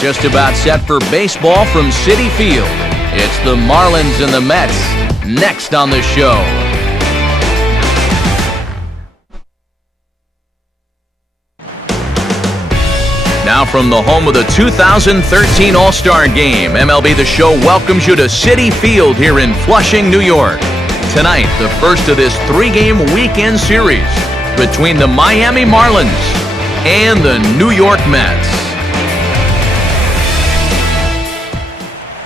just about set for baseball from Citi Field. It's the Marlins and the Mets next on the show. Now from the home of the 2013 All-Star Game, MLB The Show welcomes you to Citi Field here in Flushing, New York. Tonight, the first of this three-game weekend series between the Miami Marlins and the New York Mets.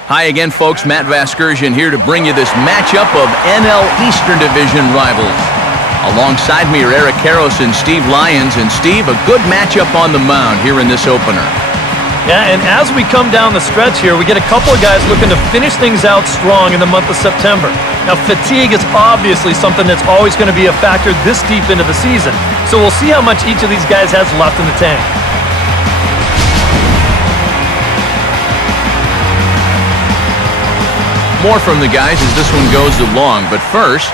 Hi again, folks. Matt Vasgersian here to bring you this matchup of NL Eastern Division rivals. Alongside me are Eric Karros and Steve Lyons. And Steve, a good matchup on the mound here in this opener. Yeah, and as we come down the stretch here, we get a couple of guys looking to finish things out strong in the month of September. Now, fatigue is obviously something that's always going to be a factor this deep into the season. So we'll see how much each of these guys has left in the tank. More from the guys as this one goes along, but first,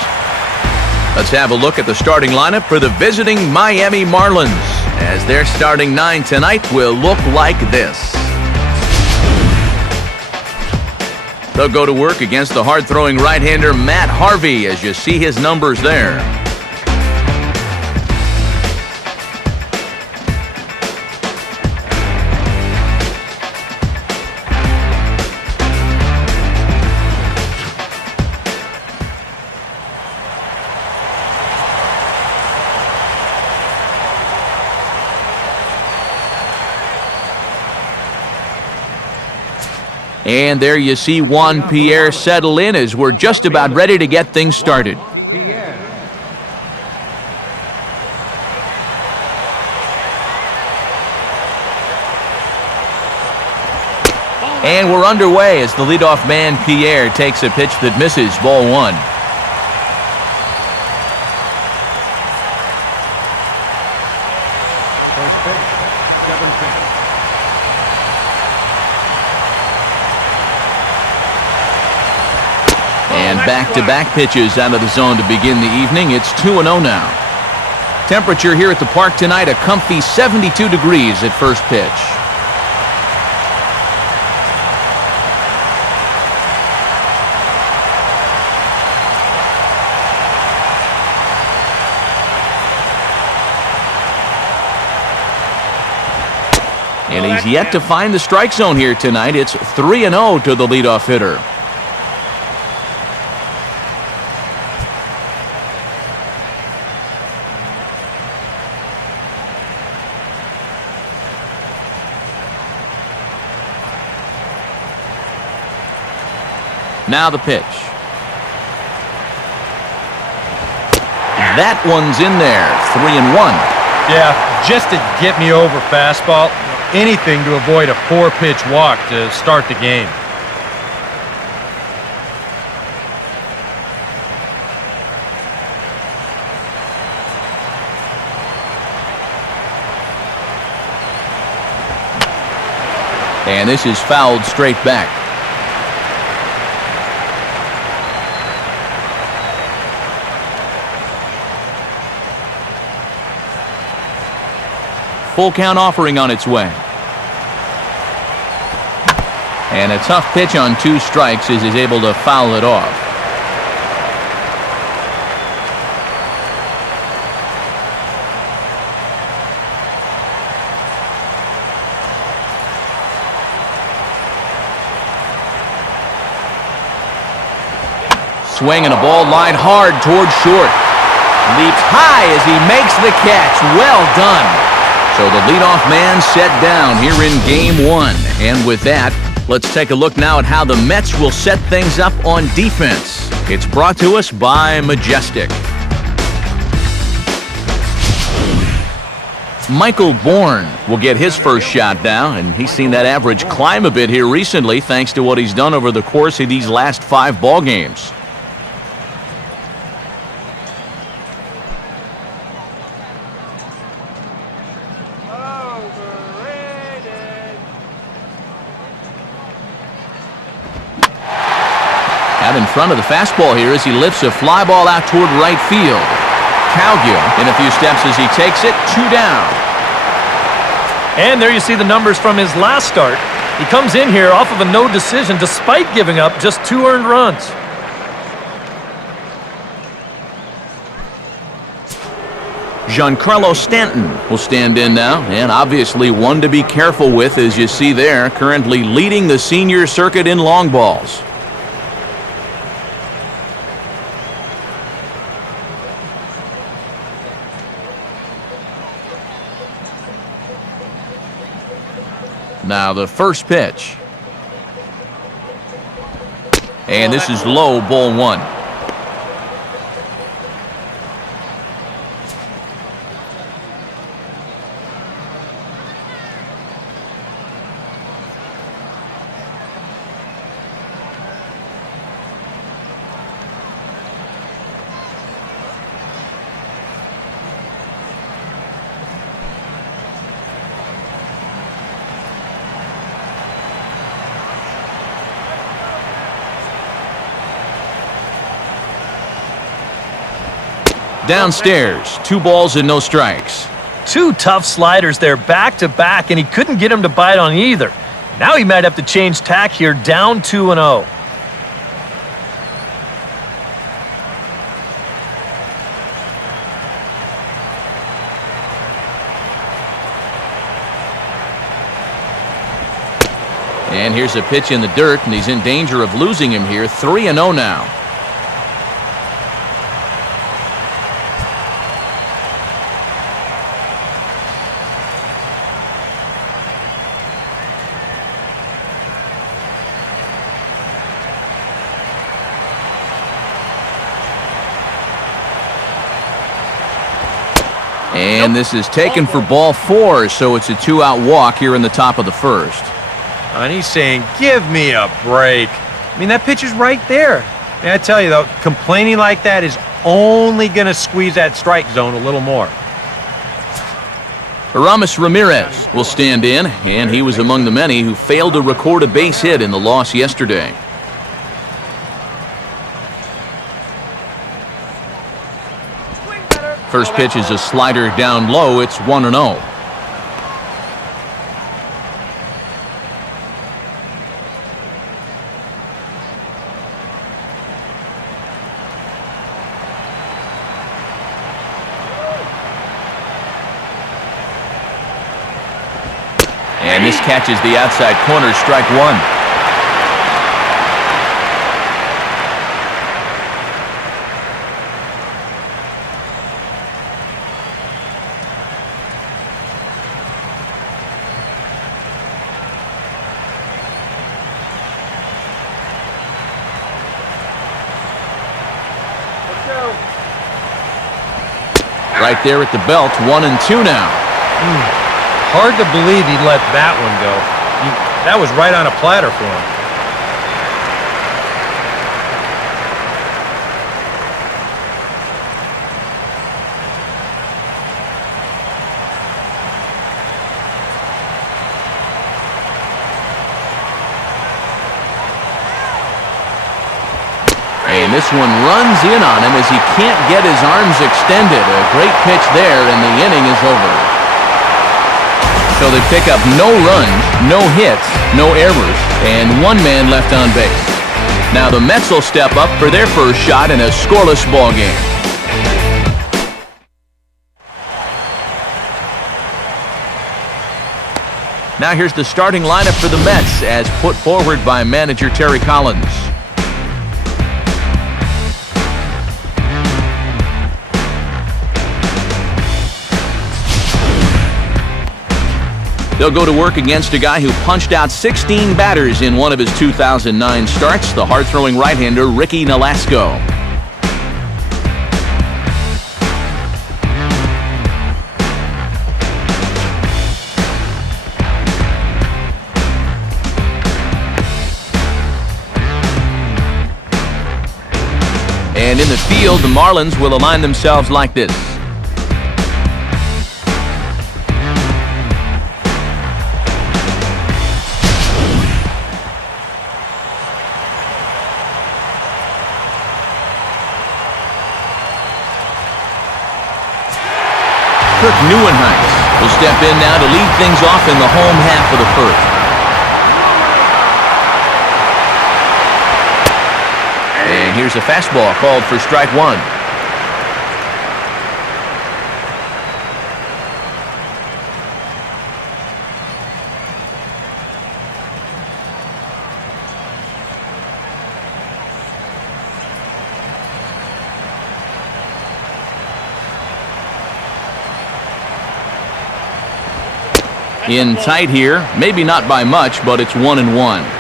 let's have a look at the starting lineup for the visiting Miami Marlins, as their starting nine tonight will look like this. They'll go to work against the hard-throwing right-hander Matt Harvey, as you see his numbers there. And there you see Juan Pierre settle in as we're just about ready to get things started. And we're underway as the leadoff man Pierre takes a pitch that misses, ball one. First pitch, 7-pitch. And back-to-back pitches out of the zone to begin the evening. It's 2-0 now. Temperature here at the park tonight, a comfy 72 degrees at first pitch. And he's yet to find the strike zone here tonight. It's 3-0 to the leadoff hitter. Now the pitch. That one's in there. 3-1. Yeah, just to get me over fastball. Anything to avoid a 4-pitch walk to start the game. And this is fouled straight back. Full count offering on its way. And a tough pitch on 2 strikes as he's able to foul it off. Swing and a ball lined hard towards short. Leaps high as he makes the catch. Well done. So the leadoff man set down here in Game 1. And with that, let's take a look now at how the Mets will set things up on defense. It's brought to us by Majestic. Michael Bourne will get his first shot now, and he's seen that average climb a bit here recently thanks to what he's done over the course of these last 5 ball games. Out in front of the fastball here as he lifts a fly ball out toward right field. Cowgill in a few steps as he takes it. 2 down. And there you see the numbers from his last start. He comes in here off of a no decision despite giving up just 2 earned runs. Giancarlo Stanton will stand in now, and obviously one to be careful with, as you see there, currently leading the senior circuit in long balls. Now the first pitch. And this is low, ball 1. Downstairs, 2 balls and no strikes. 2 tough sliders there back to back, and he couldn't get him to bite on either. Now he might have to change tack here, down 2-0. And here's a pitch in the dirt, and he's in danger of losing him here. 3-0 now. And this is taken for ball 4, so it's a 2-out walk here in the top of the first. And he's saying, give me a break. I mean, that pitch is right there. And I tell you, though, complaining like that is only going to squeeze that strike zone a little more. Aramis Ramirez will stand in, and he was among the many who failed to record a base hit in the loss yesterday. First pitch is a slider down low. It's 1-0. And this catches the outside corner, strike 1. Right there at the belt, 1-2 now. Hard to believe he let that one go. That was right on a platter for him. And this one runs in on him as he can't get his arms extended. A great pitch there, and the inning is over. So they pick up no runs, no hits, no errors, and 1 man left on base. Now the Mets will step up for their first shot in a scoreless ball game. Now here's the starting lineup for the Mets as put forward by manager Terry Collins. They'll go to work against a guy who punched out 16 batters in one of his 2009 starts, the hard-throwing right-hander Ricky Nolasco. And in the field, the Marlins will align themselves like this. Kirk Neuenhuis will step in now to lead things off in the home half of the first. And here's a fastball called for strike one. In tight here, maybe not by much, but it's 1-1.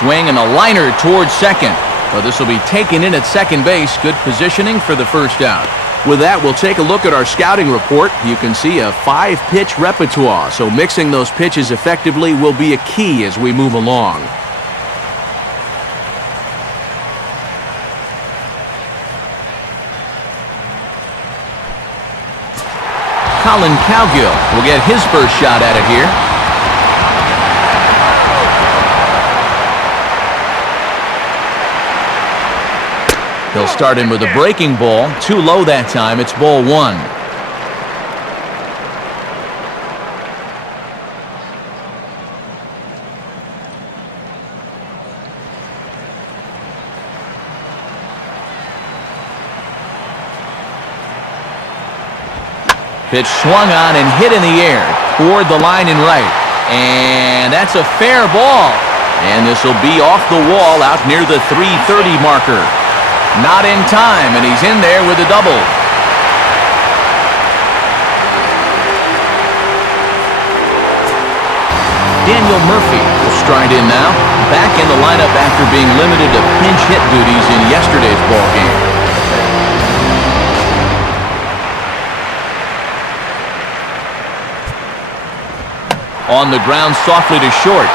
Swing and a liner towards second. Well, this will be taken in at second base. Good positioning for the first out. With that, we'll take a look at our scouting report. You can see a 5-pitch repertoire, so mixing those pitches effectively will be a key as we move along. Colin Cowgill will get his first shot at it here. He'll start in with a breaking ball. Too low that time. It's ball one. Pitch swung on and hit in the air toward the line and right. And that's a fair ball. And this will be off the wall out near the 330 marker. Not in time, and he's in there with a double. Daniel Murphy will stride in now, back in the lineup after being limited to pinch hit duties in yesterday's ball game. On the ground softly to short.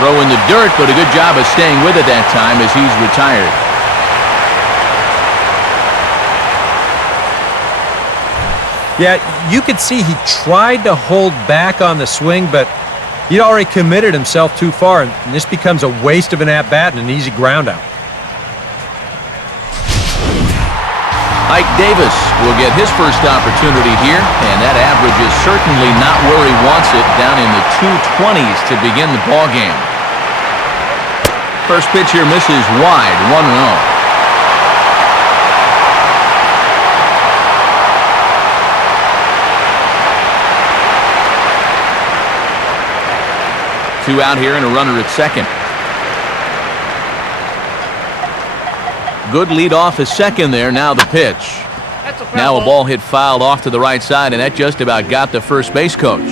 Throw in the dirt, but a good job of staying with it that time as he's retired. Yeah, you could see he tried to hold back on the swing, but he'd already committed himself too far, and this becomes a waste of an at-bat and an easy ground out. Ike Davis will get his first opportunity here, and that average is certainly not where he wants it, down in the 220s to begin the ball game. First pitch here misses wide, 1-0. Two out here and a runner at second. Good lead off at second there. Now the pitch. Now a ball hit fouled off to the right side, and that just about got the first base coach.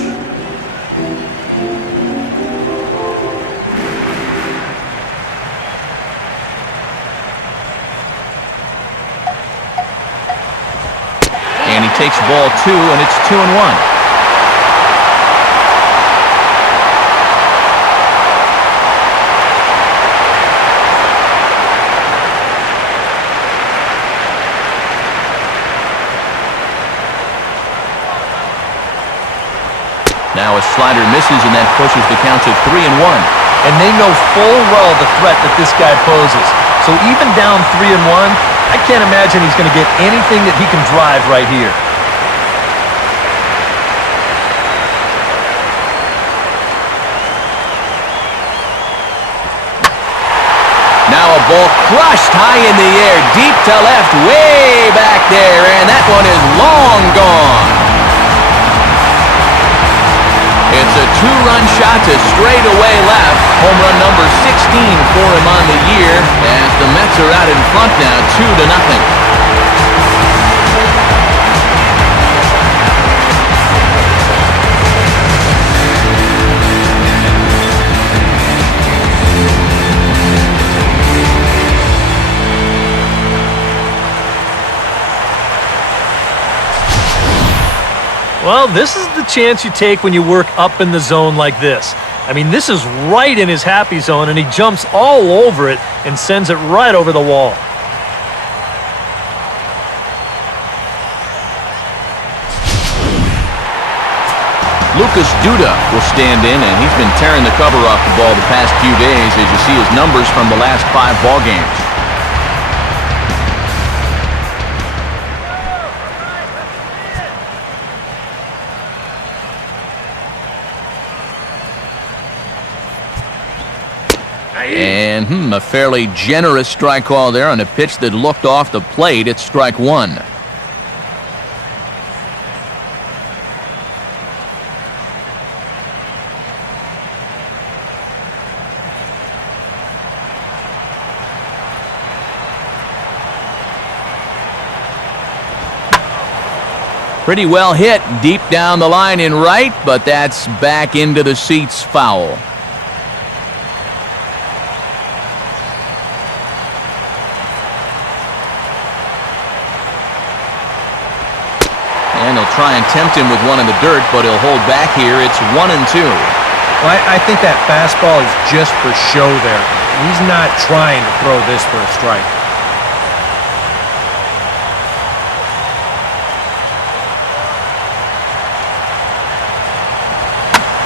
And he takes ball two, and it's 2-1. Now a slider misses, and that pushes the count to 3-1. And they know full well the threat that this guy poses. So even down 3-1, I can't imagine he's going to get anything that he can drive right here. Now a ball crushed high in the air, deep to left, way back there, and that one is long gone. It's a two-run shot to straightaway left. Home run number 16 for him on the year, as the Mets are out in front now, 2-0. Well, this is the chance you take when you work up in the zone like this. I mean, this is right in his happy zone, and he jumps all over it and sends it right over the wall. Lucas Duda will stand in, and he's been tearing the cover off the ball the past few days as you see his numbers from the last 5 ball games. And a fairly generous strike call there on a pitch that looked off the plate. It's strike 1. Pretty well hit deep down the line in right, but that's back into the seats, foul. And he'll try and tempt him with one in the dirt, but he'll hold back here. It's 1-2. Well, I think that fastball is just for show there. He's not trying to throw this for a strike.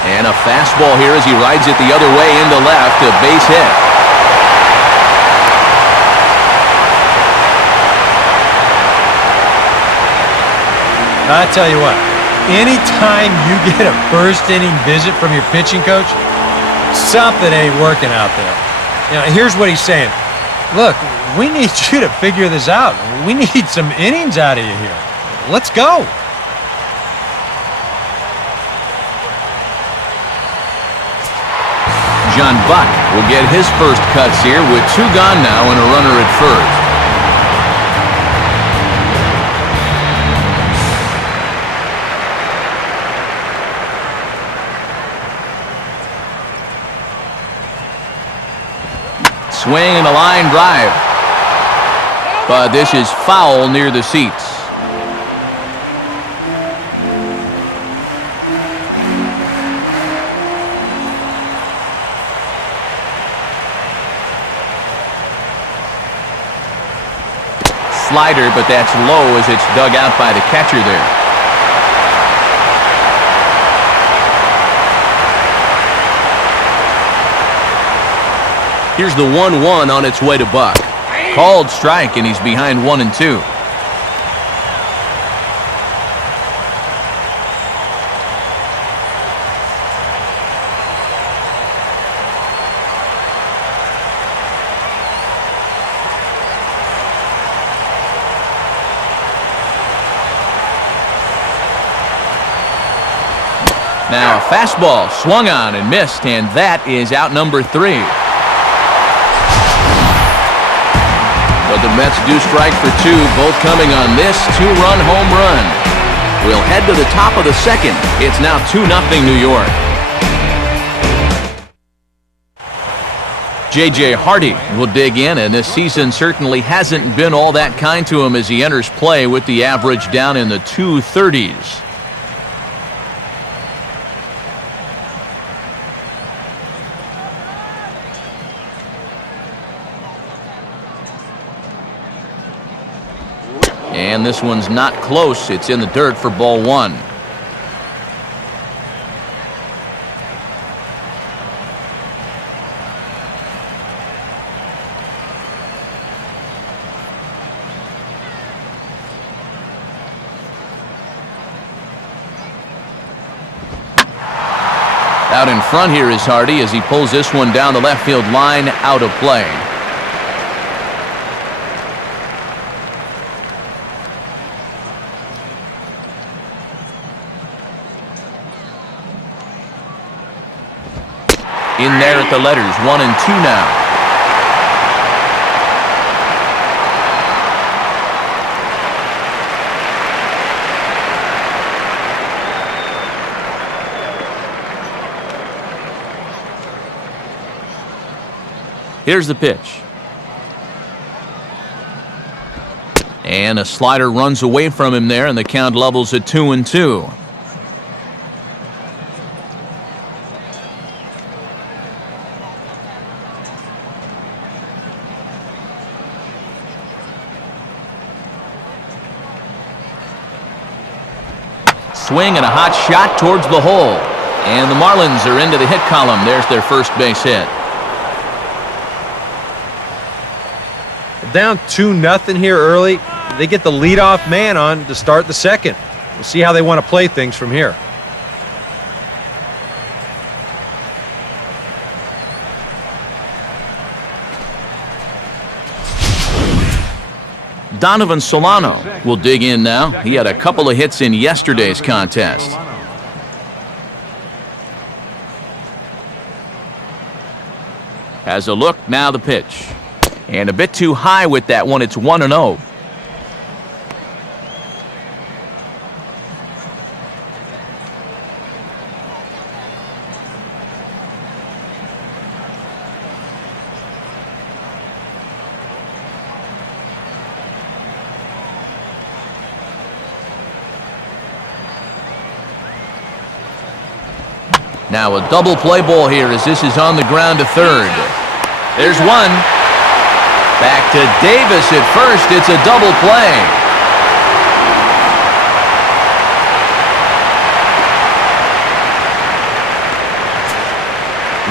And a fastball here as he rides it the other way into left, a base hit. I tell you what, anytime you get a first inning visit from your pitching coach, something ain't working out there. You know, here's what he's saying. Look, we need you to figure this out. We need some innings out of you here. Let's go. John Buck will get his first cuts here with 2 gone now and a runner at first. Swing and a line drive. But this is foul near the seats. Slider, but that's low as it's dug out by the catcher there. Here's the 1-1 on its way to Buck. Called strike, and he's behind 1-2. Now a fastball swung on and missed, and that is out number 3. But the Mets do strike for 2, both coming on this 2-run home run. We'll head to the top of the second. It's now 2-0 New York. J.J. Hardy will dig in, and this season certainly hasn't been all that kind to him as he enters play with the average down in the 230s. And this one's not close. It's in the dirt for ball 1. Out in front here is Hardy as he pulls this one down the left field line, out of play. In there at the letters, 1-2 now. Here's the pitch. And a slider runs away from him there, and the count levels at 2-2. swing and a hot shot towards the hole. And the Marlins are into the hit column. There's their first base hit. Down 2-0 here early. They get the leadoff man on to start the second. We'll see how they want to play things from here. Donovan Solano will dig in now. He had a couple of hits in yesterday's contest. Has a look, now the pitch. And a bit too high with that one. It's 1-0. Now a double play ball here as this is on the ground to third. There's one. Back to Davis at first. It's a double play.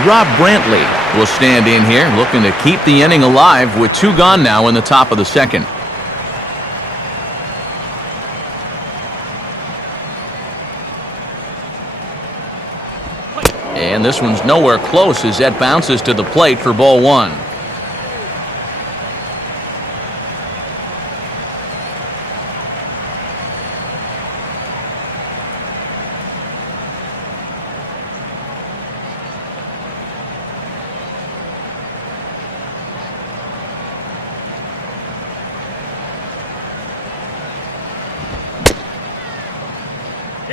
Rob Brantley will stand in here looking to keep the inning alive with 2 gone now in the top of the second. And this one's nowhere close as that bounces to the plate for ball 1.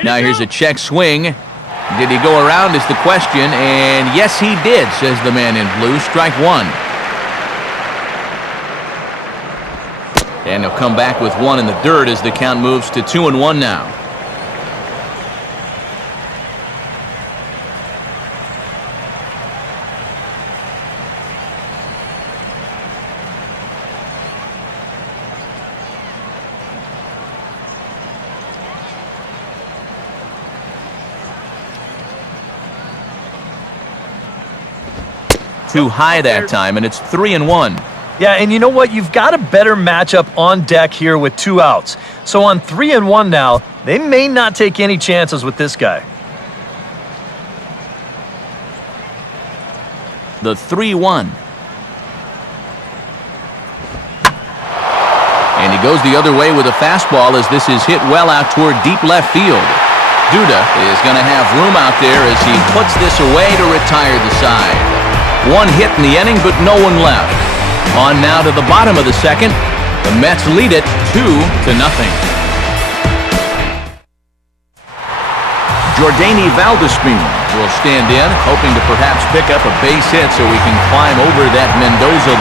Now here's a check swing. Did he go around is the question, and yes he did, says the man in blue. Strike 1. And he'll come back with 1 in the dirt as the count moves to 2-1 now. Too high that time, and it's 3-1. Yeah, and you know what? You've got a better matchup on deck here with 2 outs. So on 3-1 now, they may not take any chances with this guy. The 3-1. And he goes the other way with a fastball as this is hit well out toward deep left field. Duda is going to have room out there as he puts this away to retire the side. 1 hit in the inning, but no one left. On now to the bottom of the second. The Mets lead it 2-0. Jordany Valdespin will stand in, hoping to perhaps pick up a base hit so he can climb over that Mendoza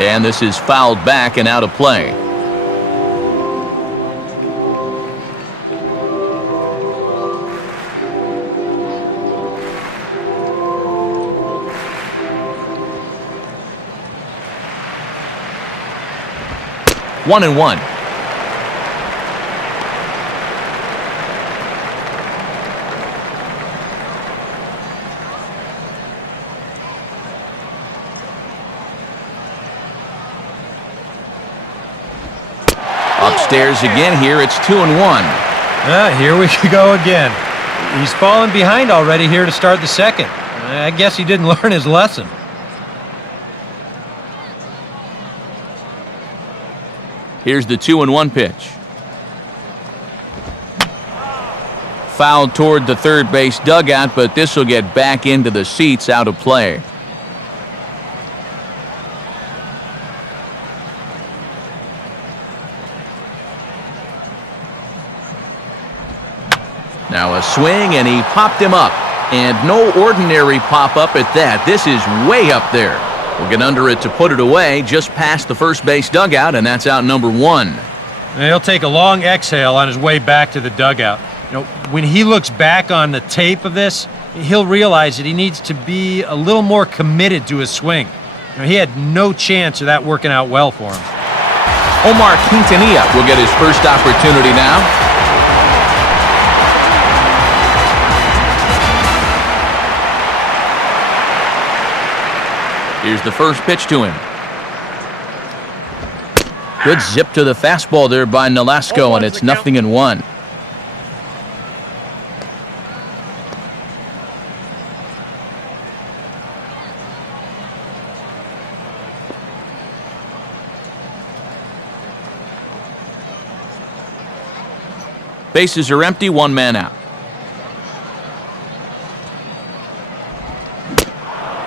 line. And this is fouled back and out of play. One and one. Upstairs again here. It's 2-1. Here we go again. He's fallen behind already here to start the second. I guess he didn't learn his lesson. Here's the 2-1 pitch. Fouled toward the third base dugout, but this will get back into the seats, out of play. Now a swing, and he popped him up. And no ordinary pop-up at that. This is way up there. We'll get under it to put it away, just past the first base dugout, and that's out number 1. And he'll take a long exhale on his way back to the dugout. You know, when he looks back on the tape of this, he'll realize that he needs to be a little more committed to his swing. He had no chance of that working out well for him. Omar Quintanilla will get his first opportunity now. Here's the first pitch to him. Good zip to the fastball there by Nolasco, and it's 0-1. Bases are empty, one man out.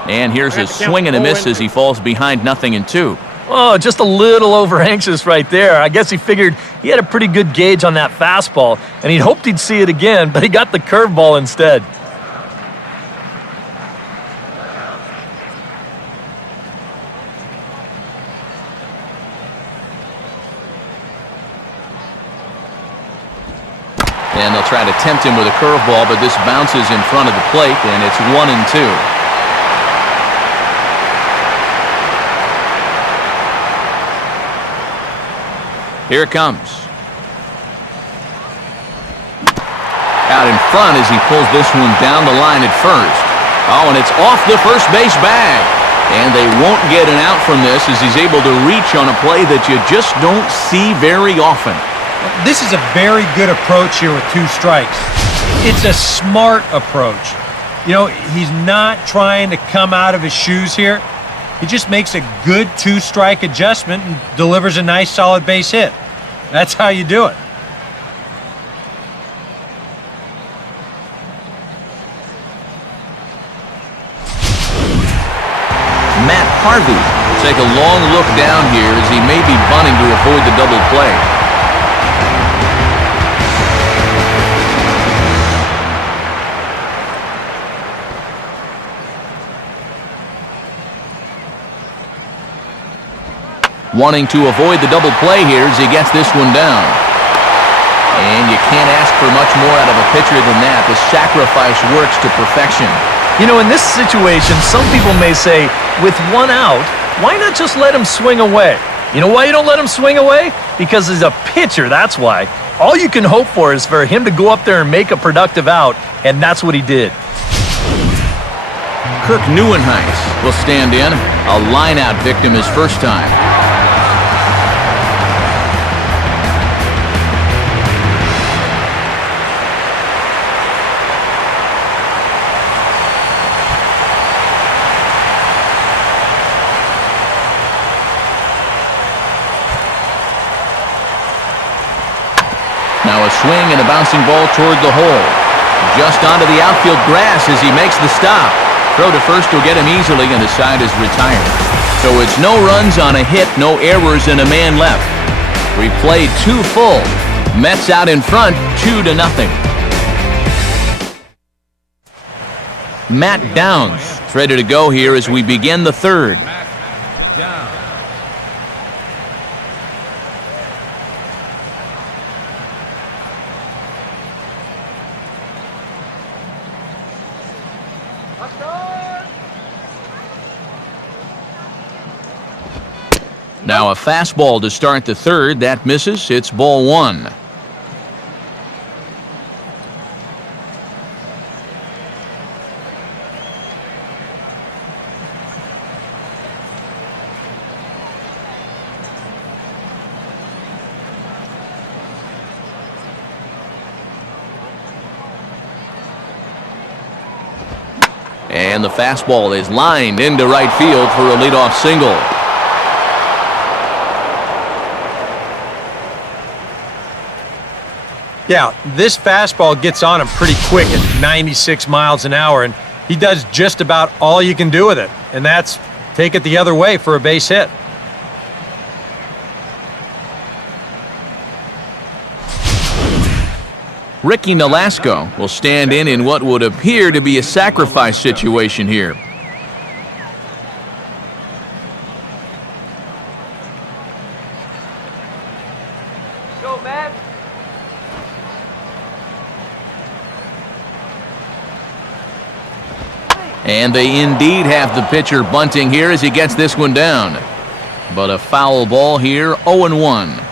And here's a swing and a miss as he falls behind 0-2. Oh, just a little over-anxious right there. I guess he figured he had a pretty good gauge on that fastball, and he'd hoped he'd see it again, but he got the curveball instead. And they'll try to tempt him with a curveball, but this bounces in front of the plate, and it's 1-2. Here it comes. Out in front as he pulls this one down the line at first. Oh, and it's off the first base bag. And they won't get an out from this as he's able to reach on a play that you just don't see very often. This is a very good approach here with 2 strikes. It's a smart approach. He's not trying to come out of his shoes here. He just makes a good 2-strike adjustment and delivers a nice solid base hit. That's how you do it. Matt Harvey will take a long look down here as he may be bunting to avoid the double play. Wanting to avoid the double play here as he gets this one down. And you can't ask for much more out of a pitcher than that. The sacrifice works to perfection. In this situation, some people may say, with 1 out, why not just let him swing away? You know why you don't let him swing away? Because he's a pitcher, that's why. All you can hope for is for him to go up there and make a productive out, and that's what he did. Kirk Neuenhuis will stand in. A line-out victim his first time. Now a swing and a bouncing ball toward the hole. Just onto the outfield grass as he makes the stop. Throw to first will get him easily, and the side is retired. So it's no runs on a hit, no errors, and a man left. We played 2 full. Mets out in front, 2-0. Matt Downs ready to go here as we begin the third. Matt Downs. Now a fastball to start the third. That misses. It's ball 1. And the fastball is lined into right field for a leadoff single. Yeah, this fastball gets on him pretty quick at 96 miles an hour, and he does just about all you can do with it, and that's take it the other way for a base hit. Ricky Nolasco will stand in what would appear to be a sacrifice situation here. Go, Matt. And they indeed have the pitcher bunting here as he gets this one down. But a foul ball here, 0-1.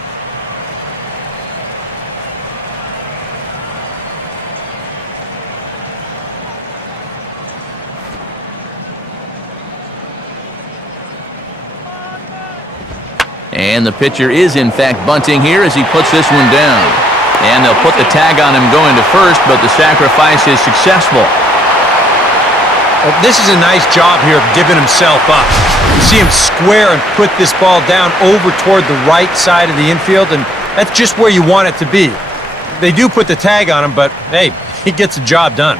And the pitcher is, in fact, bunting here as he puts this one down. And they'll put the tag on him going to first, but the sacrifice is successful. This is a nice job here of giving himself up. You see him square and put this ball down over toward the right side of the infield, and that's just where you want it to be. They do put the tag on him, but, hey, he gets the job done.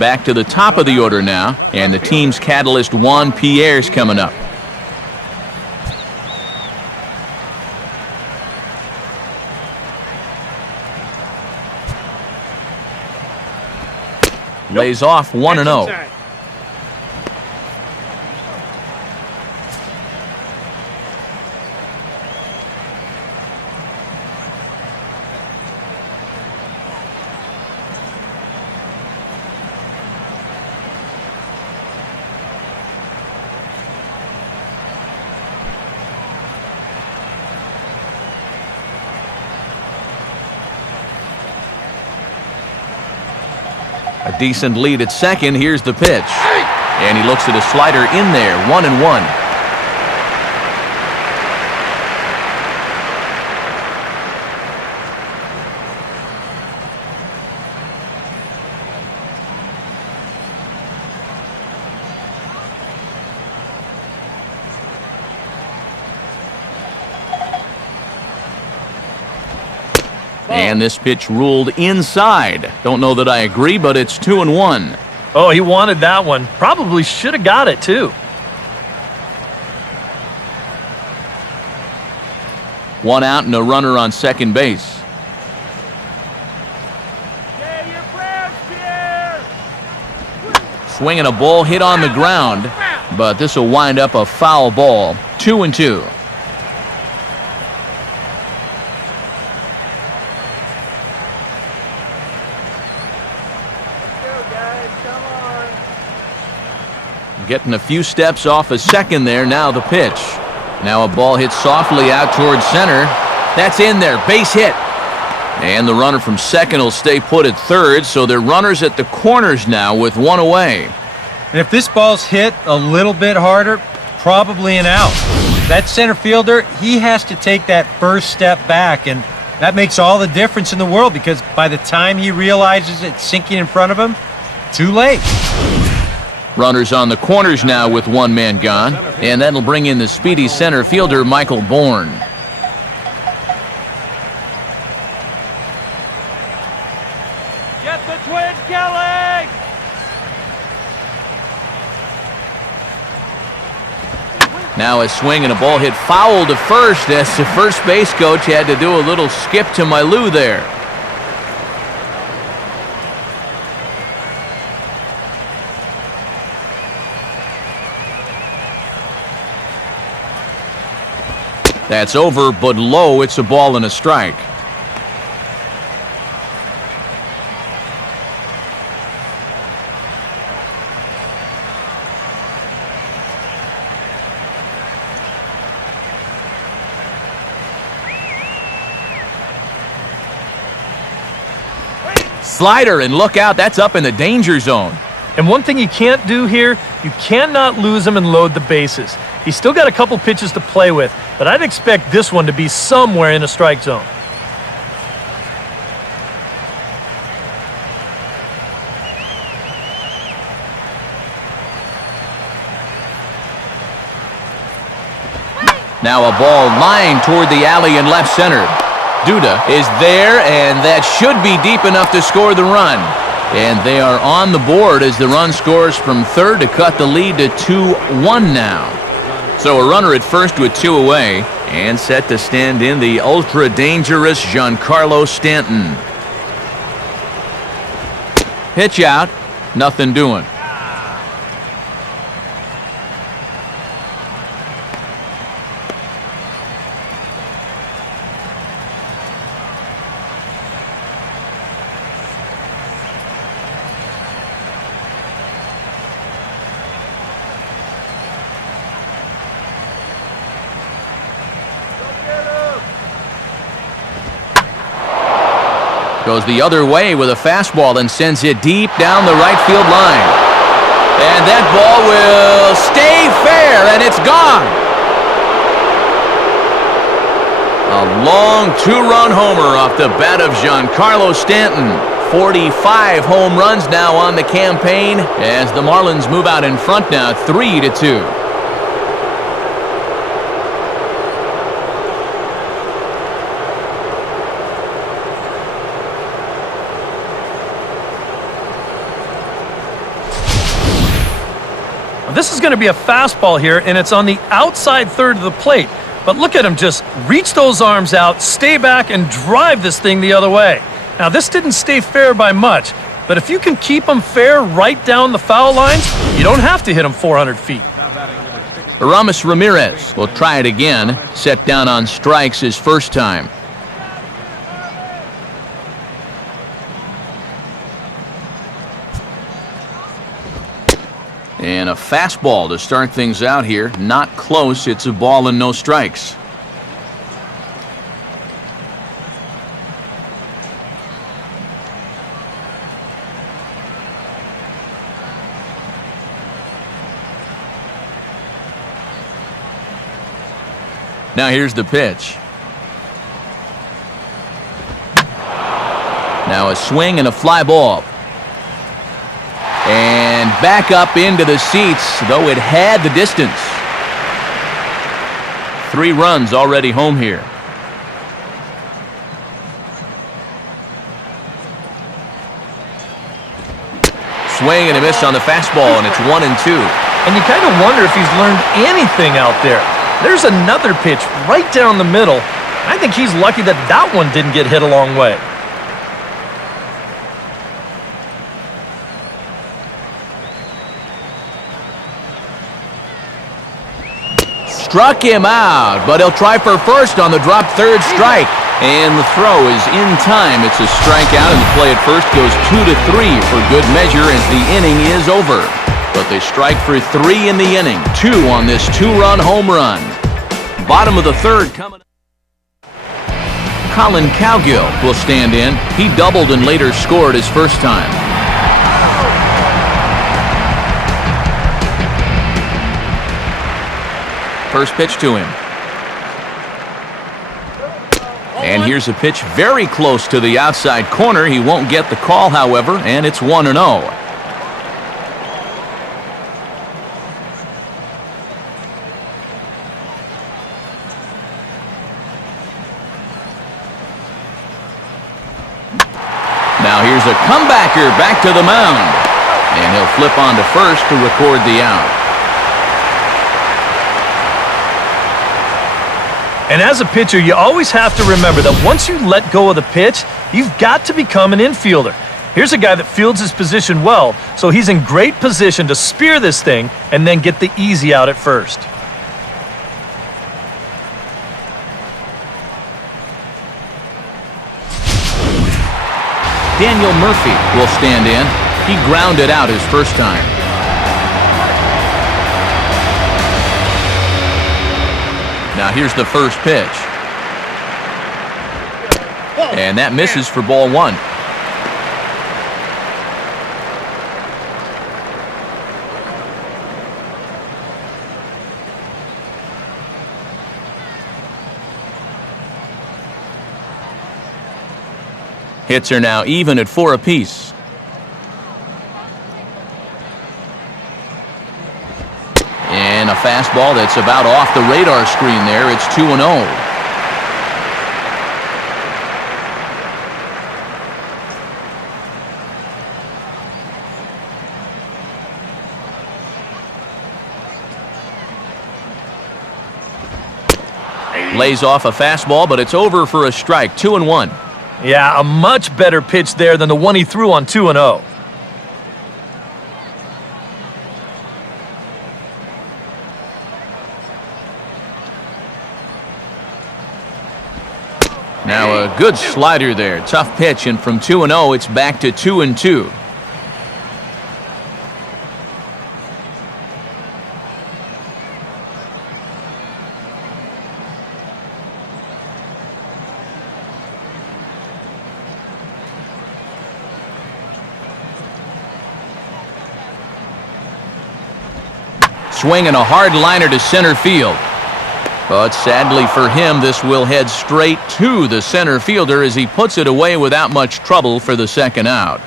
Back to the top of the order now, and the team's catalyst Juan Pierre's coming up. Lays off 1-0. A decent lead at second. Here's the pitch. And he looks at a slider in there. 1-1. And this pitch ruled inside. Don't know that I agree, but it's 2-1. Oh, he wanted that one. Probably should have got it, too. One out and a runner on second base. Swinging a ball hit on the ground, but this will wind up a foul ball. 2-2. Getting a few steps off a second there. Now the pitch. Now a ball hit softly out towards center. That's in there. Base hit. And the runner from second will stay put at third, so they're runners at the corners now with one away. And if this ball's hit a little bit harder, probably an out. That center fielder, he has to take that first step back, and that makes all the difference in the world because by the time he realizes it's sinking in front of him, too late. Runners on the corners now with one man gone, and that'll bring in the speedy center fielder, Michael Bourne. Get the Twins, Kelly! Now a swing and a ball hit foul to first as the first base coach had to do a little skip to Mailou there. That's over, but low. It's a ball and a strike. Slider, and look out, that's up in the danger zone. And one thing you can't do here, you cannot lose him and load the bases. He's still got a couple pitches to play with, but I'd expect this one to be somewhere in a strike zone. Now a ball lined toward the alley in left center. Duda is there, and that should be deep enough to score the run. And they are on the board as the run scores from third to cut the lead to 2-1 now. So a runner at first with two away, and set to stand in the ultra-dangerous Giancarlo Stanton. Pitch out, nothing doing. Goes the other way with a fastball and sends it deep down the right field line. And that ball will stay fair, and it's gone. A long two-run homer off the bat of Giancarlo Stanton. 45 home runs now on the campaign as the Marlins move out in front now 3-2. This is going to be a fastball here, and it's on the outside third of the plate. But look at him just reach those arms out, stay back, and drive this thing the other way. Now, this didn't stay fair by much, but if you can keep them fair right down the foul lines, you don't have to hit them 400 feet. Aramis Ramirez will try it again, set down on strikes his first time. And a fastball to start things out here. Not close. It's a ball and no strikes. Now here's the pitch. Now a swing and a fly ball. And back up into the seats, though it had the distance. 3 runs already home here. Swing and a miss on the fastball, and it's 1-2. And you kind of wonder if he's learned anything out there. There's another pitch right down the middle. I think he's lucky that that one didn't get hit a long way. Struck him out, but he'll try for first on the dropped third strike. And the throw is in time. It's a strikeout, and the play at first goes 2-3 for good measure as the inning is over. But they strike for 3 in the inning, 2 on this 2-run home run. Bottom of the third coming up. Colin Cowgill will stand in. He doubled and later scored his first time. First pitch to him. And here's a pitch very close to the outside corner. He won't get the call, however, and it's 1-0. Now here's a comebacker back to the mound. And he'll flip on to first to record the out. And as a pitcher, you always have to remember that once you let go of the pitch, you've got to become an infielder. Here's a guy that fields his position well, so he's in great position to spear this thing and then get the easy out at first. Daniel Murphy will stand in. He grounded out his first time. Now here's the first pitch. And that misses for ball 1. Hits are now even at 4 apiece. And a fastball that's about off the radar screen there. It's 2-0. Lays off a fastball, but it's over for a strike. 2-1. Yeah, a much better pitch there than the one he threw on 2-0. Now a good slider there. Tough pitch, and from 2-0, it's back to 2-2. Swinging a hard liner to center field. But sadly for him, this will head straight to the center fielder as he puts it away without much trouble for the second out.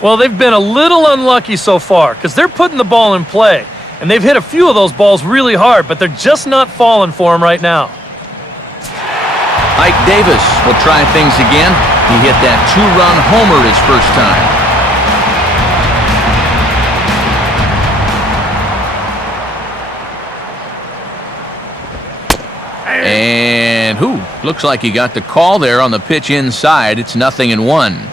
Well, they've been a little unlucky so far because they're putting the ball in play. And they've hit a few of those balls really hard, but they're just not falling for him right now. Ike Davis will try things again. He hit that two-run homer his first time. And looks like he got the call there on the pitch inside. It's 0-1.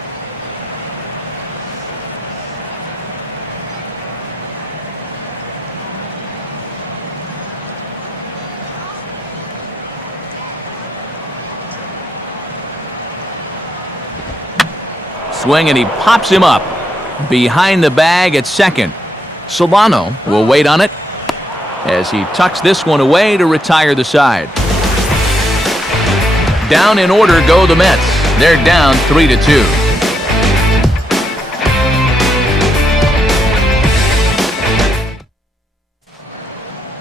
Swing, and he pops him up behind the bag at second. Solano will wait on it as he tucks this one away to retire the side. Down in order go the Mets. They're down 3-2.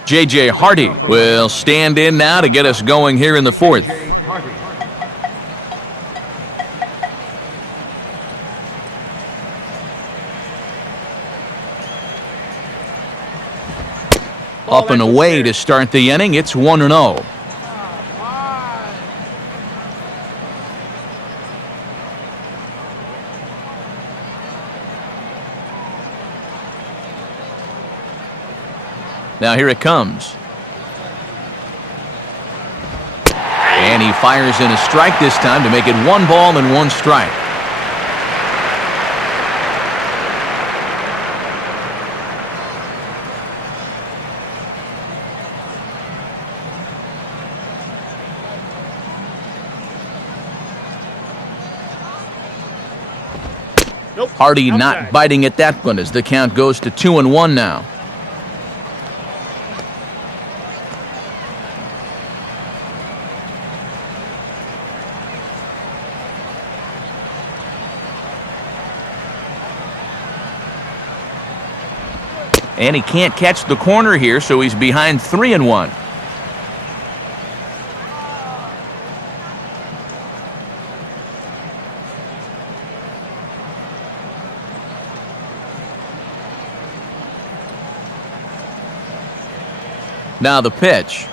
J.J. Hardy will stand in now to get us going here in the fourth. Up and away to start the inning. It's 1-0. Now here it comes. And he fires in a strike this time to make it 1 ball and 1 strike. Hardy not biting at that one as the count goes to 2-1 now. And he can't catch the corner here, so he's behind 3-1. Now the pitch.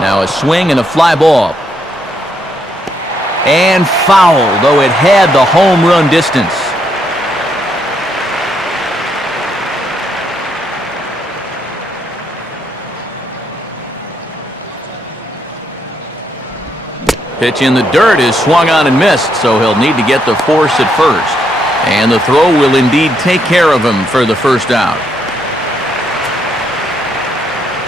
Now a swing and a fly ball. And foul, though it had the home run distance. Pitch in the dirt is swung on and missed, so he'll need to get the force at first. And the throw will indeed take care of him for the first out.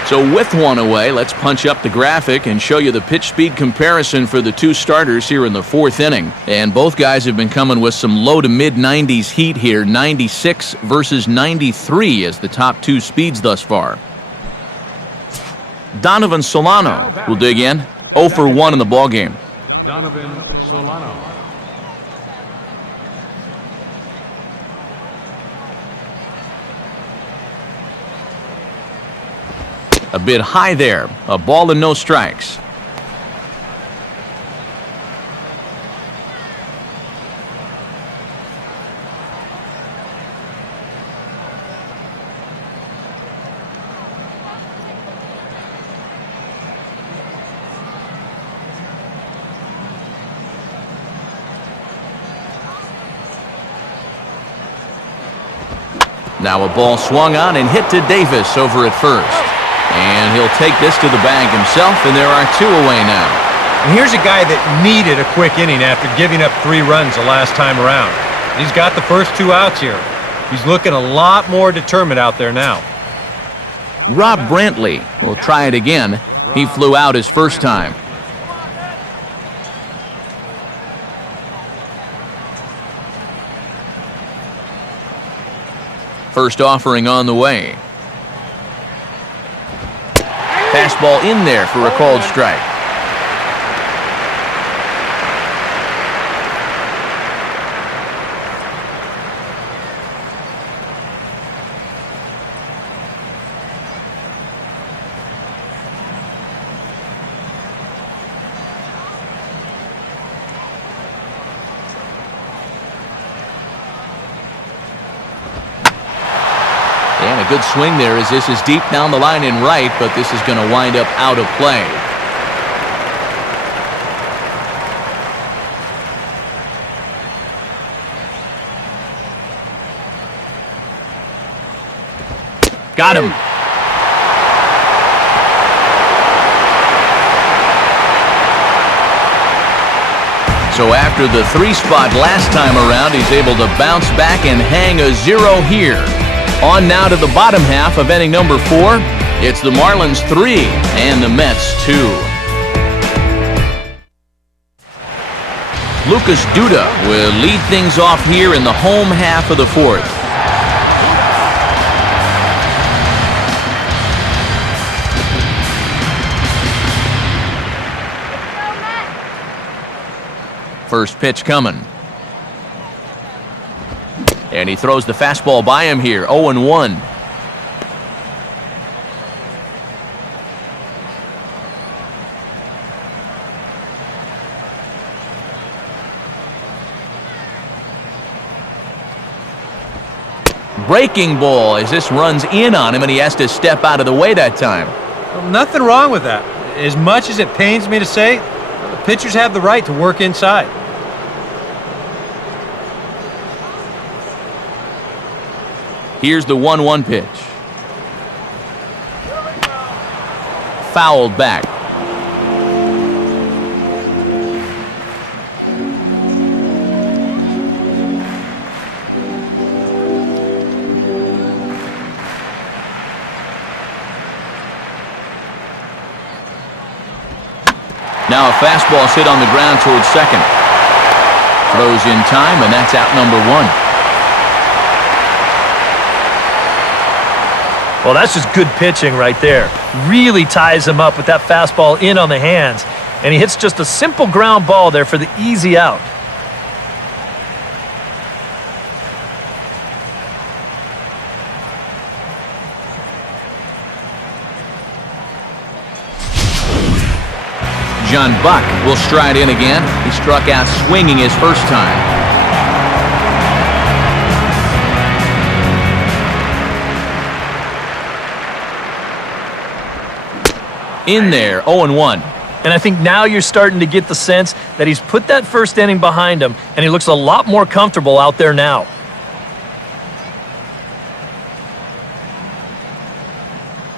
So with one away, let's punch up the graphic and show you the pitch speed comparison for the two starters here in the fourth inning. And both guys have been coming with some low to mid 90s heat here. 96 versus 93 as the top two speeds thus far. Donovan Solano will dig in. 0 for 1 in the ballgame. Donovan Solano. A bit high there. A ball and no strikes. Now a ball swung on and hit to Davis over at first. And he'll take this to the bag himself, and there are 2 away now. And here's a guy that needed a quick inning after giving up 3 runs the last time around. He's got the first 2 outs here. He's looking a lot more determined out there now. Rob Brantley will try it again. He flew out his first time. First offering on the way. Fastball in there for a called strike. a good swing there as this is deep down the line in right, but this is going to wind up out of play. Got him. So after the 3-spot last time around, he's able to bounce back and hang a 0 here. On now to the bottom half of inning number 4. It's the Marlins 3 and the Mets 2. Lucas Duda will lead things off here in the home half of the 4th. First pitch coming. And he throws the fastball by him here, 0-1. Breaking ball as this runs in on him, and he has to step out of the way that time. Well, nothing wrong with that. As much as it pains me to say, the pitchers have the right to work inside. Here's the 1-1 pitch. Fouled back. Now a fastball hit on the ground towards second. Throws in time, and that's out number 1. Well, that's just good pitching right there. Really ties him up with that fastball in on the hands. And he hits just a simple ground ball there for the easy out. John Buck will stride in again. He struck out swinging his first time. In there, 0-1. And I think now you're starting to get the sense that he's put that first inning behind him, and he looks a lot more comfortable out there now.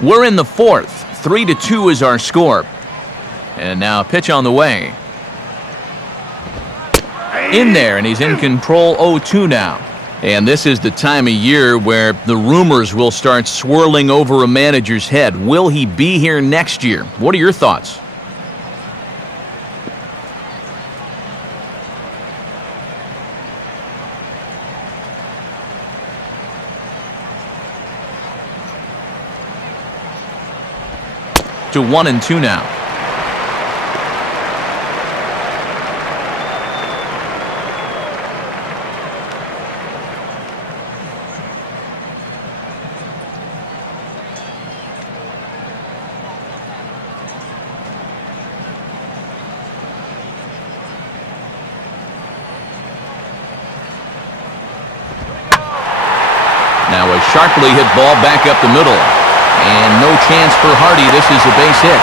We're in the 4th. 3-2 is our score. And now a pitch on the way. In there, and he's in control, 0-2 now. And this is the time of year where the rumors will start swirling over a manager's head. Will he be here next year? What are your thoughts? To 1-2 now. Now a sharply hit ball back up the middle. And no chance for Hardy. This is a base hit.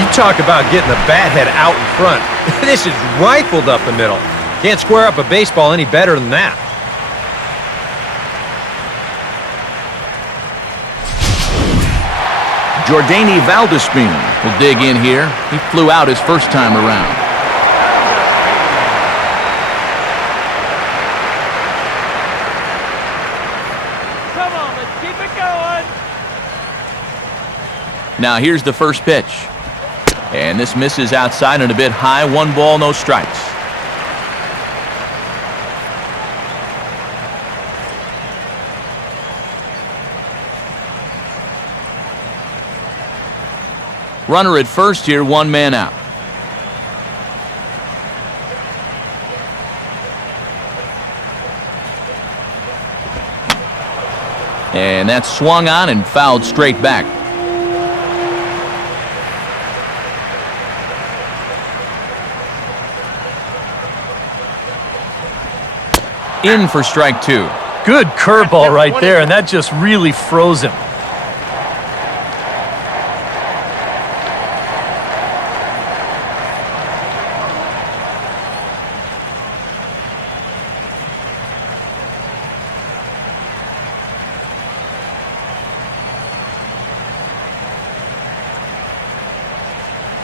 You talk about getting the bat head out in front. This is rifled up the middle. Can't square up a baseball any better than that. Jordany Valdespin will dig in here. He flew out his first time around. Come on, let's keep it going. Now here's the first pitch. And this misses outside and a bit high. 1 ball, no strikes. Runner at first here, 1 man out. And that's swung on and fouled straight back. In for strike two. Good curveball right there, and that just really froze him.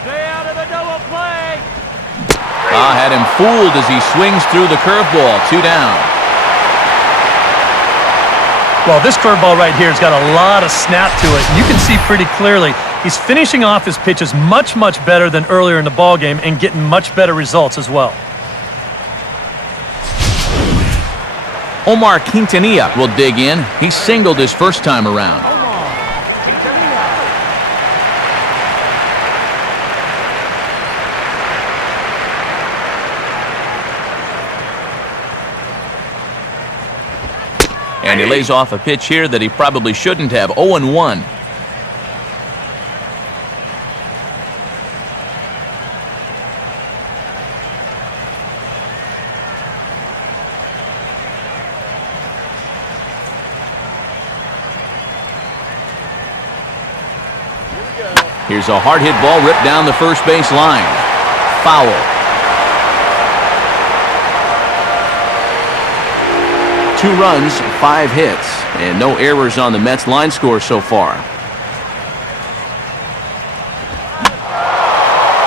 Stay out of the double play. Had him fooled as he swings through the curveball. 2 down. Well, this curveball right here has got a lot of snap to it. You can see pretty clearly he's finishing off his pitches much, much better than earlier in the ballgame and getting much better results as well. Omar Quintanilla will dig in. He singled his first time around. And he lays off a pitch here that he probably shouldn't have. 0-1. Here's a hard hit ball ripped down the first base line. Foul. Two runs, 5 hits, and no errors on the Mets line score so far.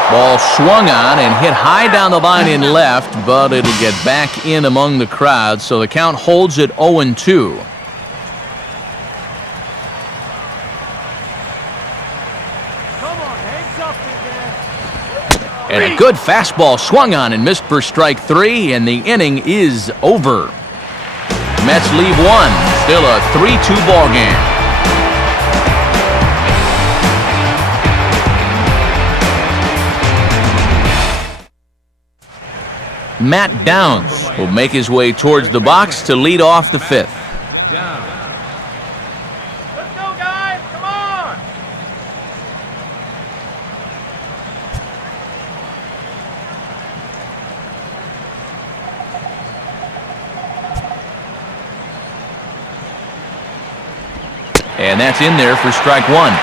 Ball swung on and hit high down the line in left, but it'll get back in among the crowd, so the count holds at 0-2. Come on, heads up again. And a good fastball swung on and missed for strike 3, and the inning is over. Mets leave 1. Still a 3-2 ball game. Matt Downs will make his way towards the box to lead off the 5th. Down. Let's go, guys. Come on. And that's in there for strike 1.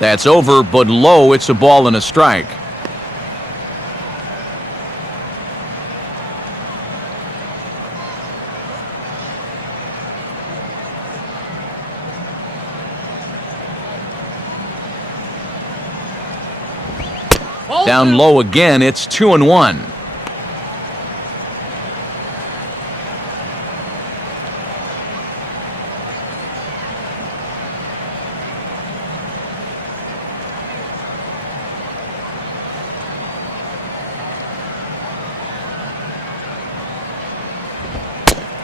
That's over, but low. It's a ball and a strike. Down low again. It's 2-1.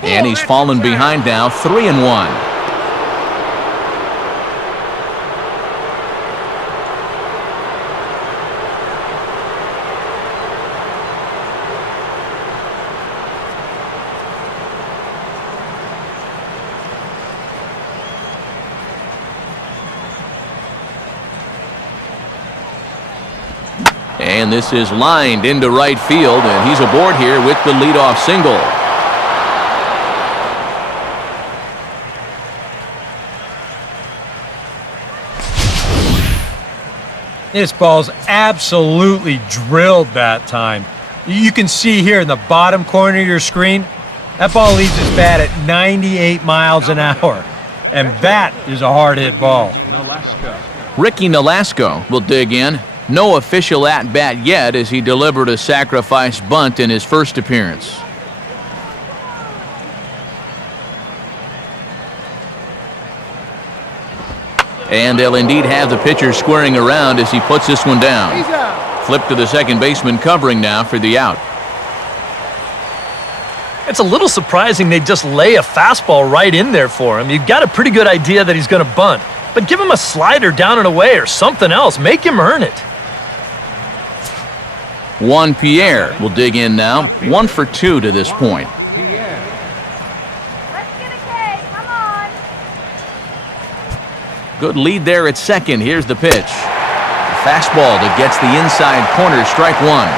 And he's fallen behind now. 3-1. And this is lined into right field, and he's aboard here with the leadoff single. This ball's absolutely drilled that time. You can see here in the bottom corner of your screen, that ball leaves his bat at 98 miles an hour. And that is a hard hit ball. Nolasco. Ricky Nolasco will dig in. No official at-bat yet as he delivered a sacrifice bunt in his first appearance. And they'll indeed have the pitcher squaring around as he puts this one down. He's out. Flip to the second baseman covering now for the out. It's a little surprising they just lay a fastball right in there for him. You've got a pretty good idea that he's going to bunt. but give him a slider down and away or something else. Make him earn it. Juan Pierre will dig in now. 1 for 2 to this point. Pierre. Let's get a K. Come on. Good lead there at second. Here's the pitch. Fastball that gets the inside corner, strike one.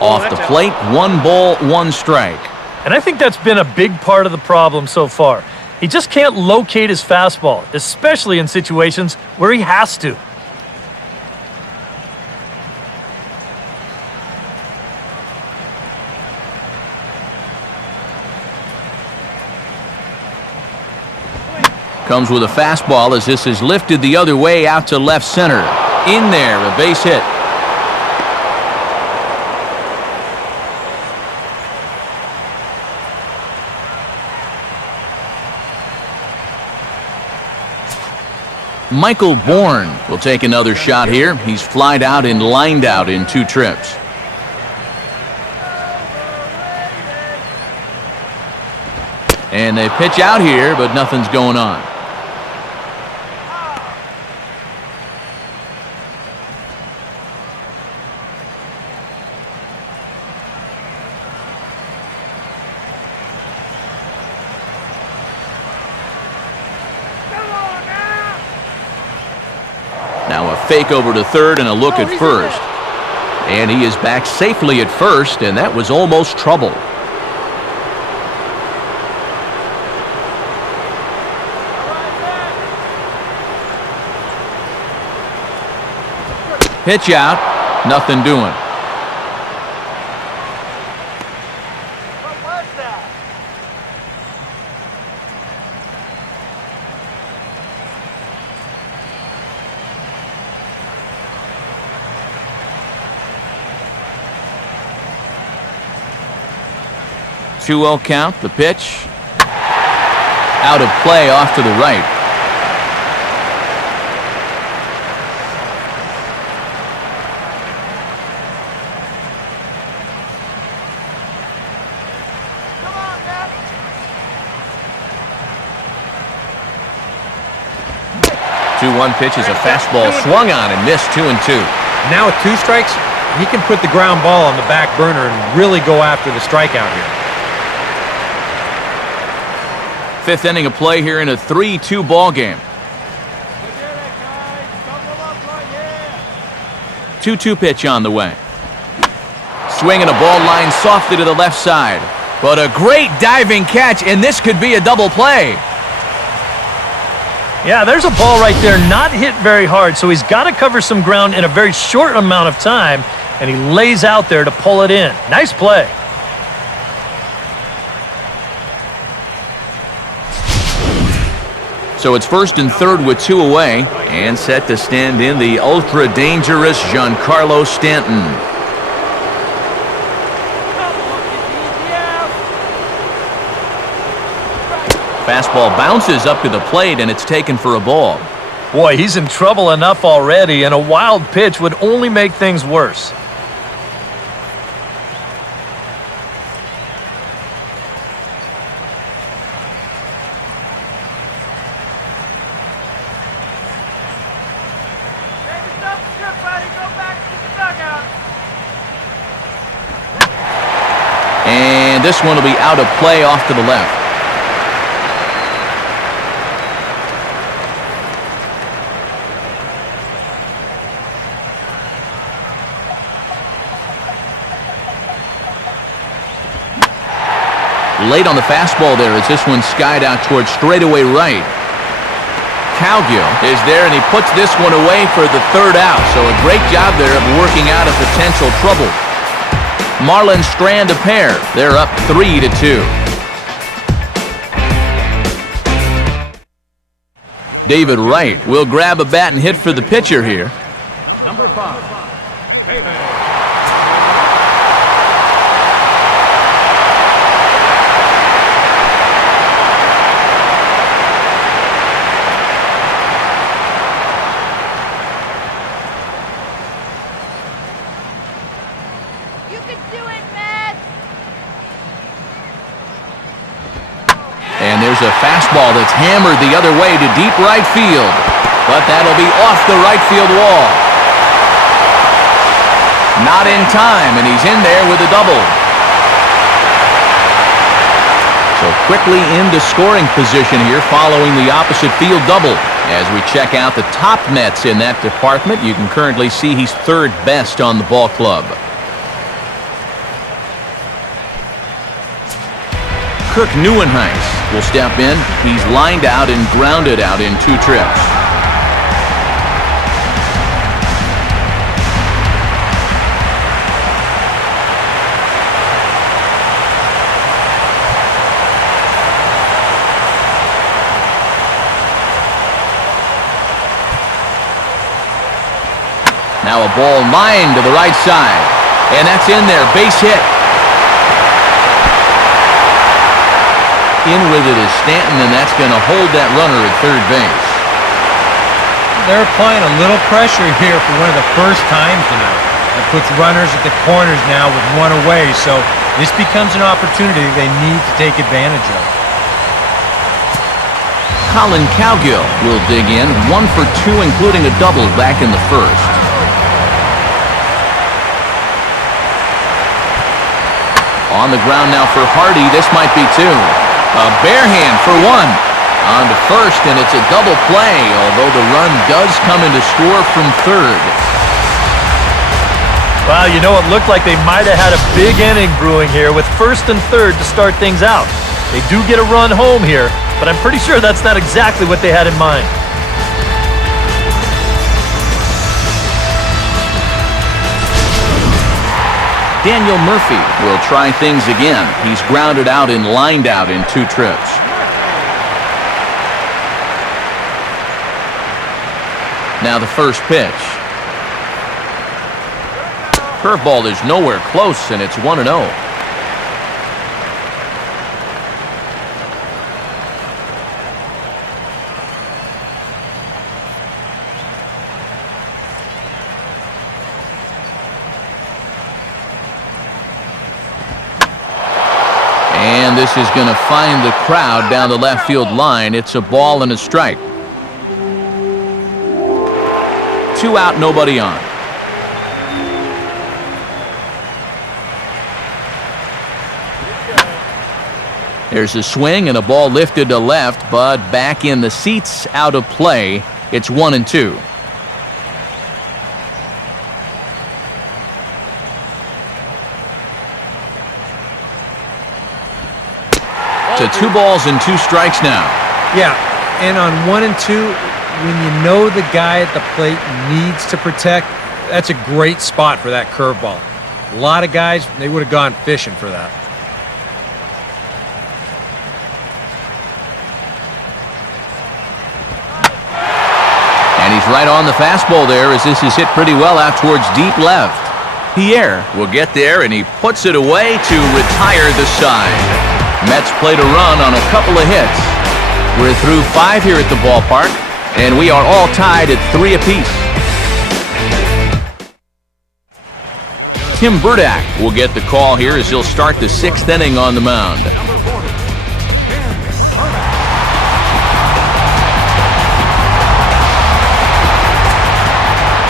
Off the plate, 1 ball, 1 strike. And I think that's been a big part of the problem so far. He just can't locate his fastball, especially in situations where he has to. Comes with a fastball as this is lifted the other way out to left center. In there, a base hit. Michael Bourne will take another shot here. He's flied out and lined out in 2 trips. And they pitch out here, but nothing's going on. Now a fake over to third and a look at first. And he is back safely at first, and that was almost trouble. Pitch out, nothing doing. What was that? 2-0 count, the pitch. Out of play off to the right. Come on, Matt. 2-1 pitch is a fastball swung on and missed. 2-2. Now with 2 strikes, he can put the ground ball on the back burner and really go after the strikeout here. 5th inning of play here in a 3-2 ball game. 2-2 pitch on the way. Swinging a ball line softly to the left side. But a great diving catch, and this could be a double play. Yeah, there's a ball right there, not hit very hard, so he's got to cover some ground in a very short amount of time, and he lays out there to pull it in. Nice play. So it's 1st and 3rd with 2 away, and set to stand in the ultra-dangerous Giancarlo Stanton. Fastball bounces up to the plate, and it's taken for a ball. Boy, he's in trouble enough already, and a wild pitch would only make things worse. And this one will be out of play off to the left. Late on the fastball there as this one skied out towards straightaway right. Cowgill is there, and he puts this one away for the 3rd out. So a great job there of working out a potential trouble. Marlon Strand a pair. They're up 3-2. David Wright will grab a bat and hit for the pitcher here. Number 5, David. You can do it, Matt! And there's a fastball that's hammered the other way to deep right field. But that'll be off the right field wall. Not in time, and he's in there with a double. So quickly into scoring position here following the opposite field double. As we check out the top Mets in that department, you can currently see he's third best on the ball club. Kirk Neuenhuis will step in. He's lined out and grounded out in 2 trips. Now a ball lined to the right side. And that's in there. Base hit. In with it is Stanton, and that's going to hold that runner at third base. They're applying a little pressure here for one of the first times tonight. That puts runners at the corners now with 1 away, so this becomes an opportunity they need to take advantage of. Colin Cowgill will dig in, 1 for 2, including a double back in the first. On the ground now for Hardy. This might be 2. A bare hand for 1. On to first, and it's a double play, although the run does come in to score from third. Wow, you know, it looked like they might have had a big inning brewing here with first and third to start things out. They do get a run home here, but I'm pretty sure that's not exactly what they had in mind. Daniel Murphy will try things again. He's grounded out and lined out in 2 trips. Now the first pitch. Curveball is nowhere close, and it's 1-0. And this is going to find the crowd down the left field line. It's a ball and a strike. 2 out, nobody on. There's a swing and a ball lifted to left, but back in the seats, out of play. It's 1-2. To 2 balls and 2 strikes now. Yeah, and on 1 and 2, when you know the guy at the plate needs to protect, that's a great spot for that curveball. A lot of guys, they would have gone fishing for that. And he's right on the fastball there as this is hit pretty well out towards deep left. Pierre will get there, and he puts it away to retire the side. Mets played a run on a couple of hits. We're through 5 here at the ballpark, and we are all tied at 3 apiece. Tim Burdack will get the call here as he'll start the 6th inning on the mound.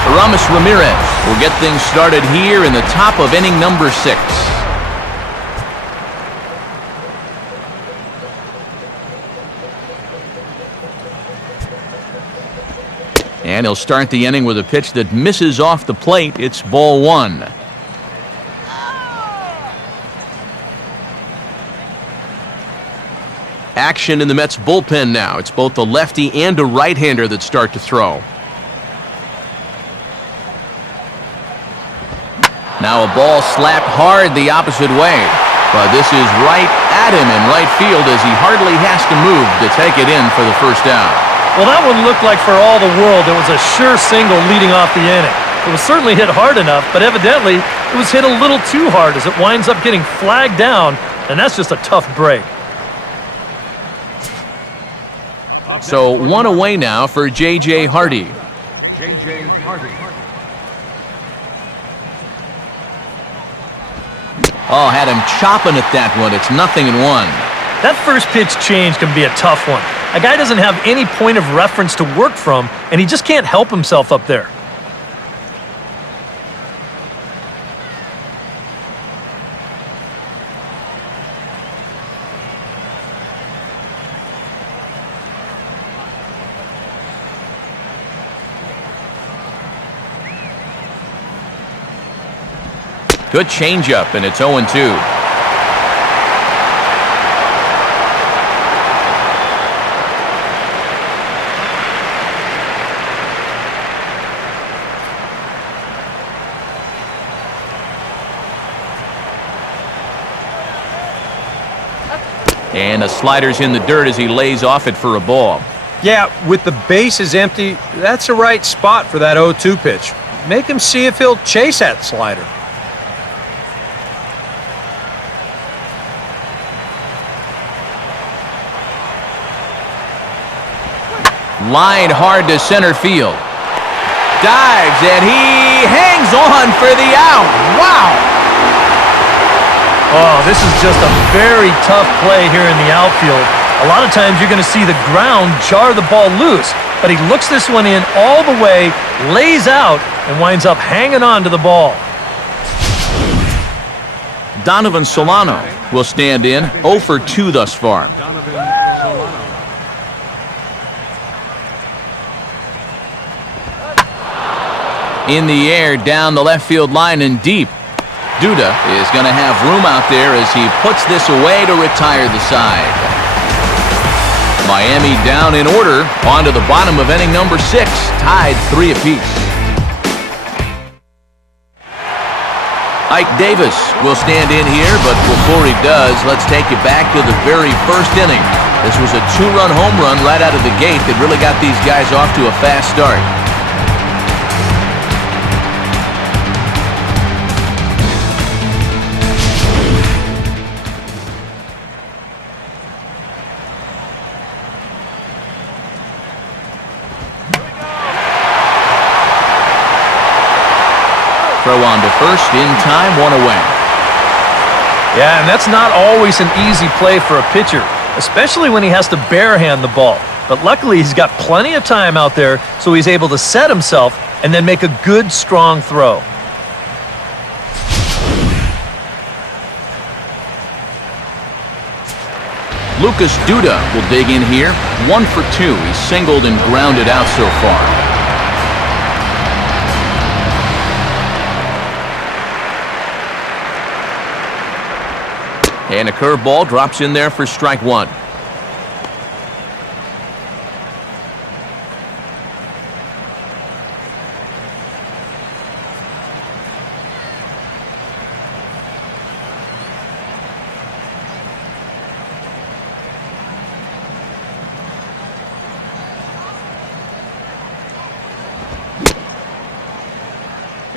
Aramis Ramirez will get things started here in the top of inning number 6. And he'll start the inning with a pitch that misses off the plate. It's ball 1. Action in the Mets bullpen now. It's both a lefty and a right-hander that start to throw. Now a ball slapped hard the opposite way. But this is right at him in right field as he hardly has to move to take it in for the first out. Well, that one looked like for all the world it was a sure single leading off the inning. It was certainly hit hard enough, but evidently it was hit a little too hard as it winds up getting flagged down, and that's just a tough break. So 1 away now for J.J. Hardy. J.J. Hardy. Oh, had him chopping at that one. It's 0-1. That first pitch change can be a tough one. A guy doesn't have any point of reference to work from, and he just can't help himself up there. Good changeup, and it's 0-2. And the slider's in the dirt as he lays off it for a ball. Yeah, with the bases empty, that's the right spot for that 0-2 pitch. Make him see if he'll chase that slider. Line hard to center field. Dives, and he hangs on for the out. Wow! Oh, this is just a very tough play here in the outfield. A lot of times you're going to see the ground jar the ball loose, but he looks this one in all the way, lays out, and winds up hanging on to the ball. Donovan Solano will stand in, 0 for 2 thus far. Donovan Solano. In the air, down the left field line and deep. Duda is going to have room out there as he puts this away to retire the side. Miami down in order, on to the bottom of inning number 6, tied 3 apiece. Ike Davis will stand in here, but before he does, let's take you back to the very first inning. This was a 2-run home run right out of the gate that really got these guys off to a fast start. Throw on to first, in time, 1 away. Yeah, and that's not always an easy play for a pitcher, especially when he has to barehand the ball. But luckily, he's got plenty of time out there, so he's able to set himself and then make a good, strong throw. Lucas Duda will dig in here, 1 for 2. He's singled and grounded out so far. And a curveball drops in there for strike 1.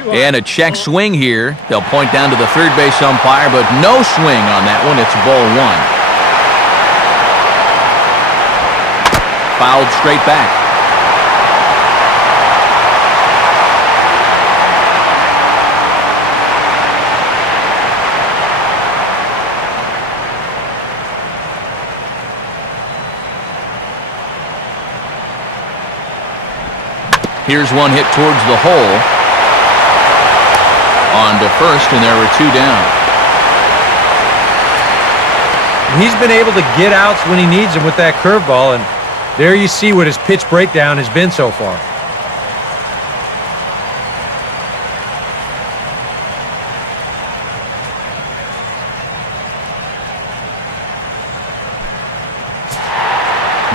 And a check swing here. They'll point down to the third base umpire, but no swing on that one. It's ball 1. Fouled straight back. Here's one hit towards the hole. On to first, and there were 2 down. He's been able to get outs when he needs them with that curveball, and there you see what his pitch breakdown has been so far.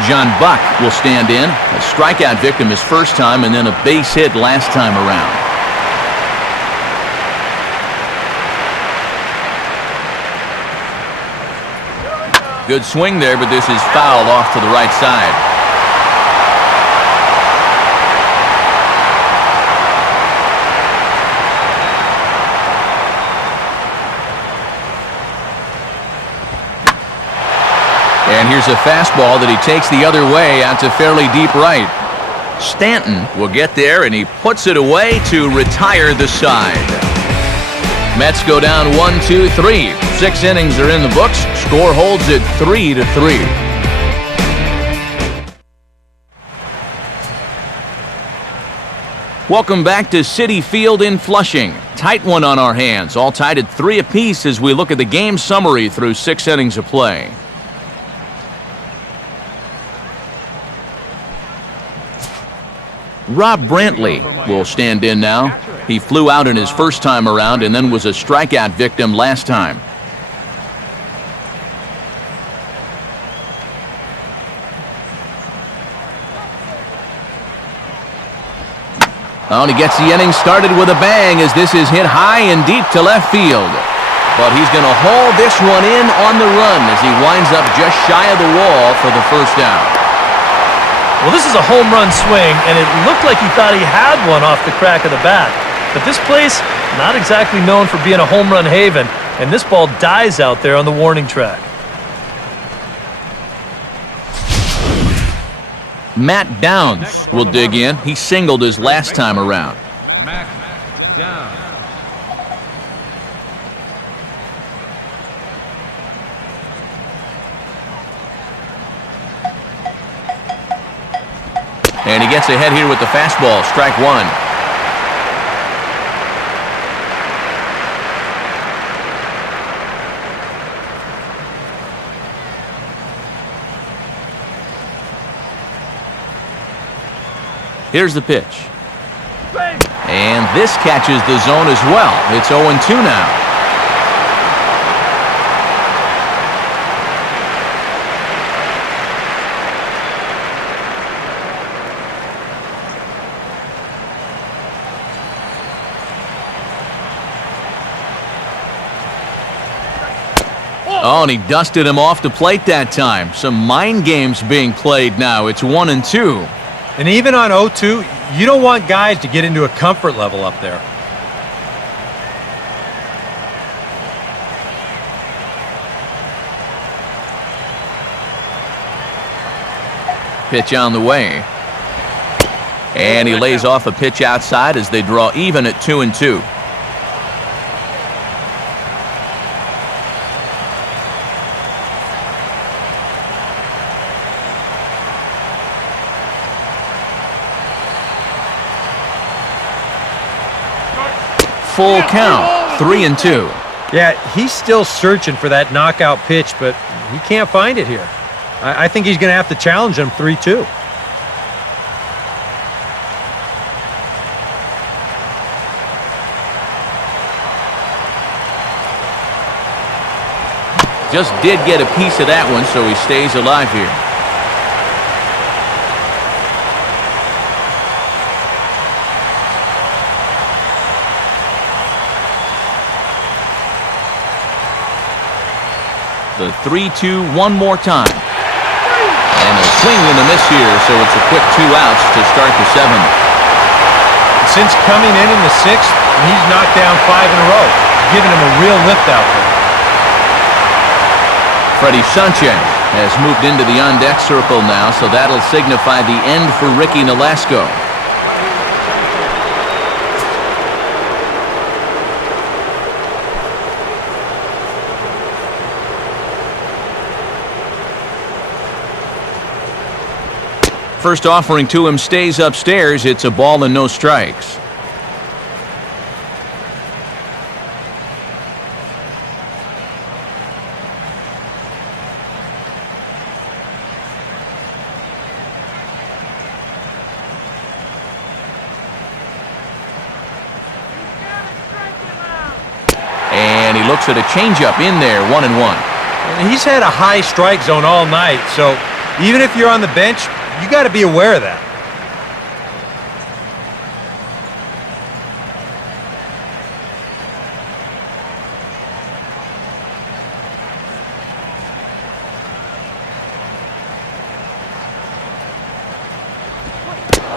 John Buck will stand in. A strikeout victim his first time, and then a base hit last time around. Good swing there, but this is fouled off to the right side. And here's a fastball that he takes the other way out to fairly deep right. Stanton will get there, and he puts it away to retire the side. Mets go down 1-2-3. 6 innings are in the books. Score holds at 3-3. Welcome back to Citi Field in Flushing. Tight one on our hands, all tied at 3 apiece as we look at the game summary through 6 innings of play. Rob Brantley will stand in now. He flew out in his first time around and then was a strikeout victim last time. Oh, and he gets the inning started with a bang as this is hit high and deep to left field. But he's going to haul this one in on the run as he winds up just shy of the wall for the first down. Well, this is a home run swing, and it looked like he thought he had one off the crack of the bat. But this place, not exactly known for being a home run haven, and this ball dies out there on the warning track. Matt Downs will dig in. He singled his last time around. Matt Downs. And he gets ahead here with the fastball. Strike one. Here's the pitch. And this catches the zone as well. It's 0-2 now. Oh, and he dusted him off the plate that time. Some mind games being played now. It's 1-2. And even on 0-2, you don't want guys to get into a comfort level up there. Pitch on the way. And he lays off a pitch outside as they draw even at 2-2. Full count, 3-2. Yeah, he's still searching for that knockout pitch, but he can't find it here. I think he's going to have to challenge him 3-2. Just did get a piece of that one, so he stays alive here. The 3-2 one more time. And a swing and a miss here, so it's a quick 2 outs to start the 7th. Since coming in the 6th, he's knocked down 5 in a row, giving him a real lift out there. Freddie Sanchez has moved into the on-deck circle now, so that'll signify the end for Ricky Nolasco. First offering to him stays upstairs. It's a ball and no strikes. And he looks at a changeup in there, 1-1. And he's had a high strike zone all night, so even if you're on the bench, you got to be aware of that.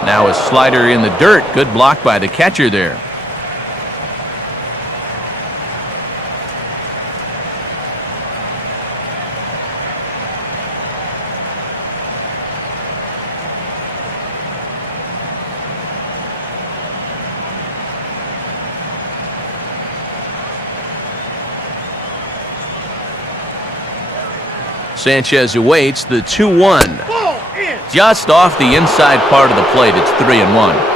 Now a slider in the dirt. Good block by the catcher there. Sanchez awaits the 2-1. Ball in. Just off the inside part of the plate, it's 3-1.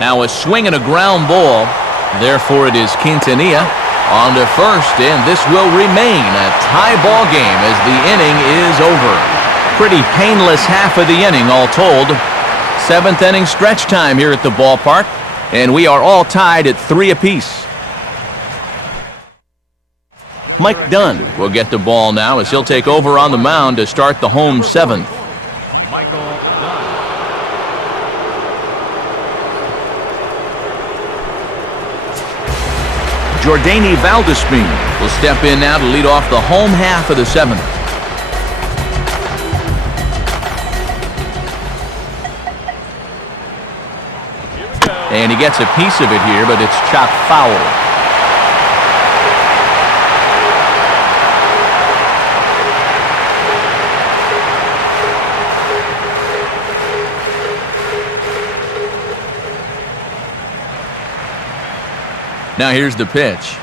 Now a swing and a ground ball. Therefore, it is Quintanilla on to first, and this will remain a tie ball game as the inning is over. Pretty painless half of the inning, all told. 7th inning stretch time here at the ballpark, and we are all tied at 3 apiece. Mike Dunn will get the ball now as he'll take over on the mound to start the home 7th. Michael Dunn. Jordany Valdespin will step in now to lead off the home half of the 7th. And he gets a piece of it here, but it's chopped foul. Now here's the pitch.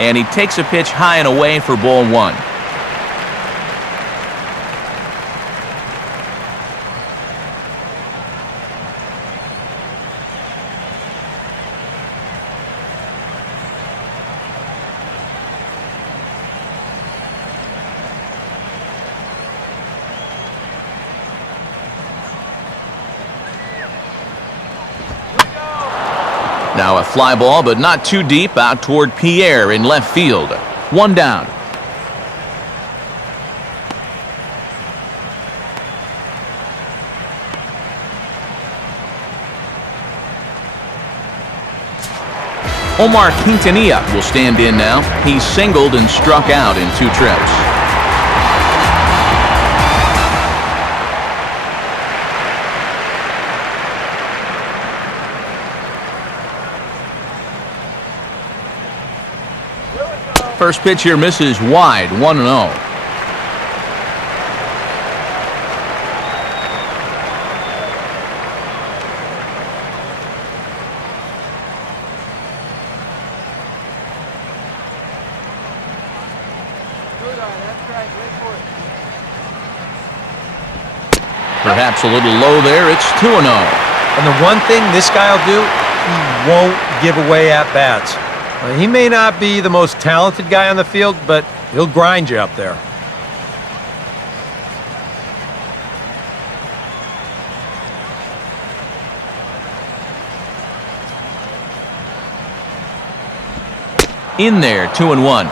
And he takes a pitch high and away for ball 1. Now a fly ball, but not too deep, out toward Pierre in left field. 1 down. Omar Quintanilla will stand in now. He singled and struck out in 2 trips. First pitch here misses wide, 1-0. Perhaps a little low there. It's 2-0. And the one thing this guy will do, he won't give away at-bats. He may not be the most talented guy on the field, but he'll grind you up there. In there, 2-1.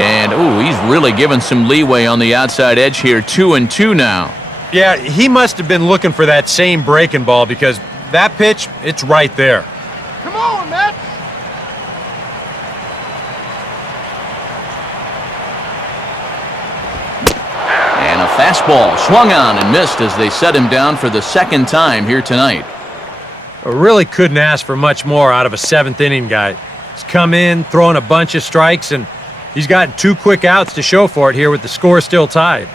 And, ooh, he's really given some leeway on the outside edge here. 2-2 now. Yeah, he must have been looking for that same breaking ball because that pitch, it's right there. Come on, Matt. And a fastball swung on and missed as they set him down for the 2nd time here tonight. I really couldn't ask for much more out of a 7th inning guy. He's come in, throwing a bunch of strikes, and he's gotten 2 quick outs to show for it here with the score still tied.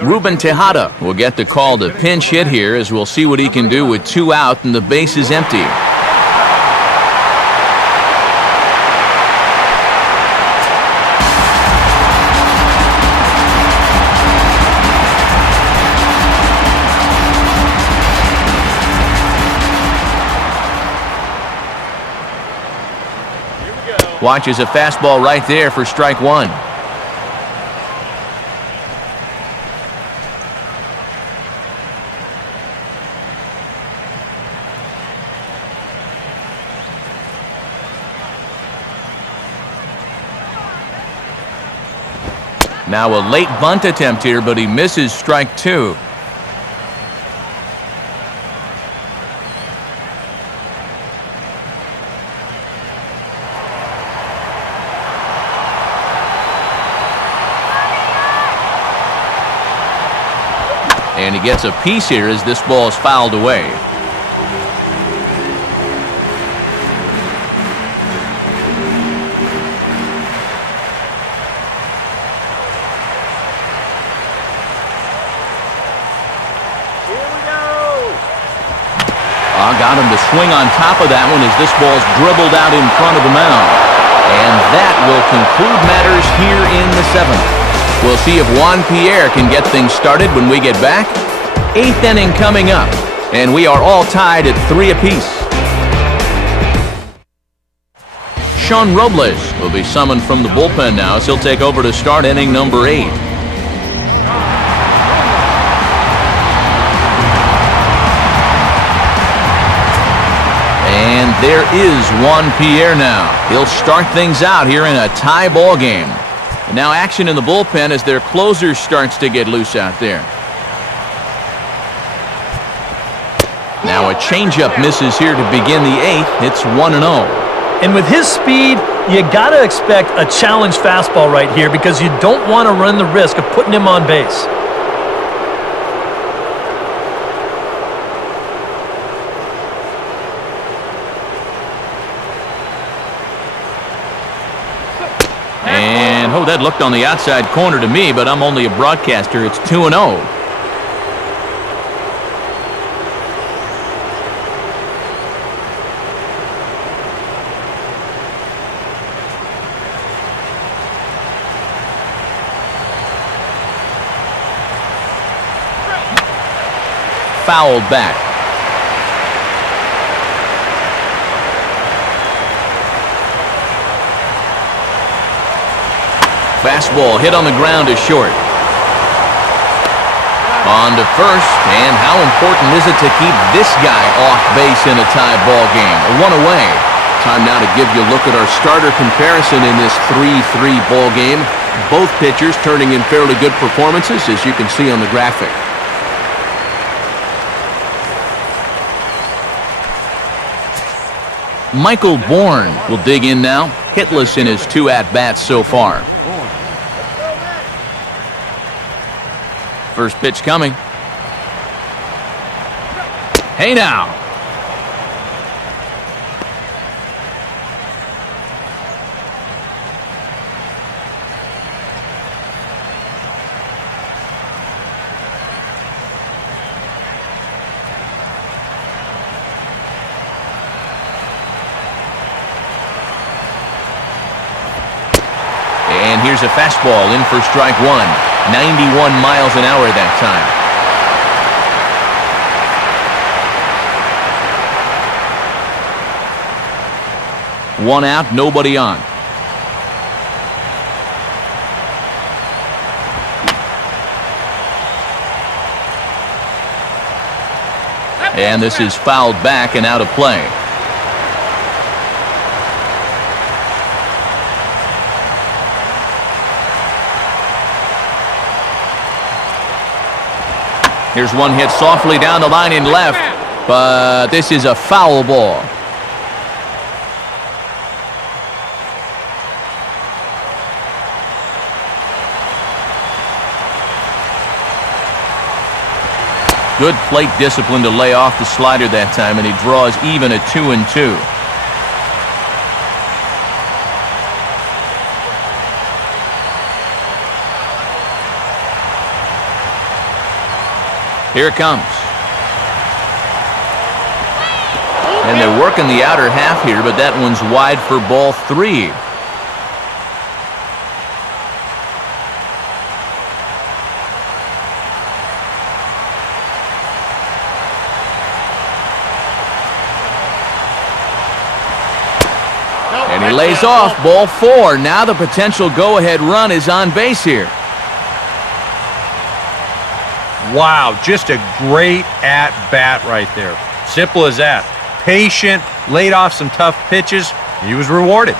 Ruben Tejada will get the call to pinch hit here as we'll see what he can do with 2 out and the base is empty. Watches a fastball right there for strike 1. Now a late bunt attempt here, but he misses strike 2. And he gets a piece here as this ball is fouled away. Got him to swing on top of that one as this ball's dribbled out in front of the mound. And that will conclude matters here in the 7th. We'll see if Juan Pierre can get things started when we get back. 8th inning coming up, and we are all tied at 3 apiece. Sean Robles will be summoned from the bullpen now as he'll take over to start inning number 8. And there is Juan Pierre now. He'll start things out here in a tie ball game. And now action in the bullpen as their closer starts to get loose out there. Now a changeup misses here to begin the 8th. It's 1-0. And with his speed, you got to expect a challenge fastball right here because you don't want to run the risk of putting him on base. And, oh, that looked on the outside corner to me, but I'm only a broadcaster. It's 2-0. Fouled back. Fastball hit on the ground is short. On to first, and how important is it to keep this guy off base in a tie ball game? One away. Time now to give you a look at our starter comparison in this 3-3 ball game. Both pitchers turning in fairly good performances, as you can see on the graphic. Michael Bourne will dig in now, hitless in his 2 at-bats so far. First pitch coming. Hey now. And here's a fastball in for strike 1. 91 miles an hour that time. One out, nobody on. And this is fouled back and out of play. Here's one hit softly down the line in left, but this is a foul ball. Good plate discipline to lay off the slider that time, and he draws even at 2-2. Here it comes. And they're working the outer half here, but that one's wide for ball 3. And he lays off ball 4. Now the potential go-ahead run is on base here. Wow, just a great at-bat right there. Simple as that. Patient, laid off some tough pitches. He was rewarded.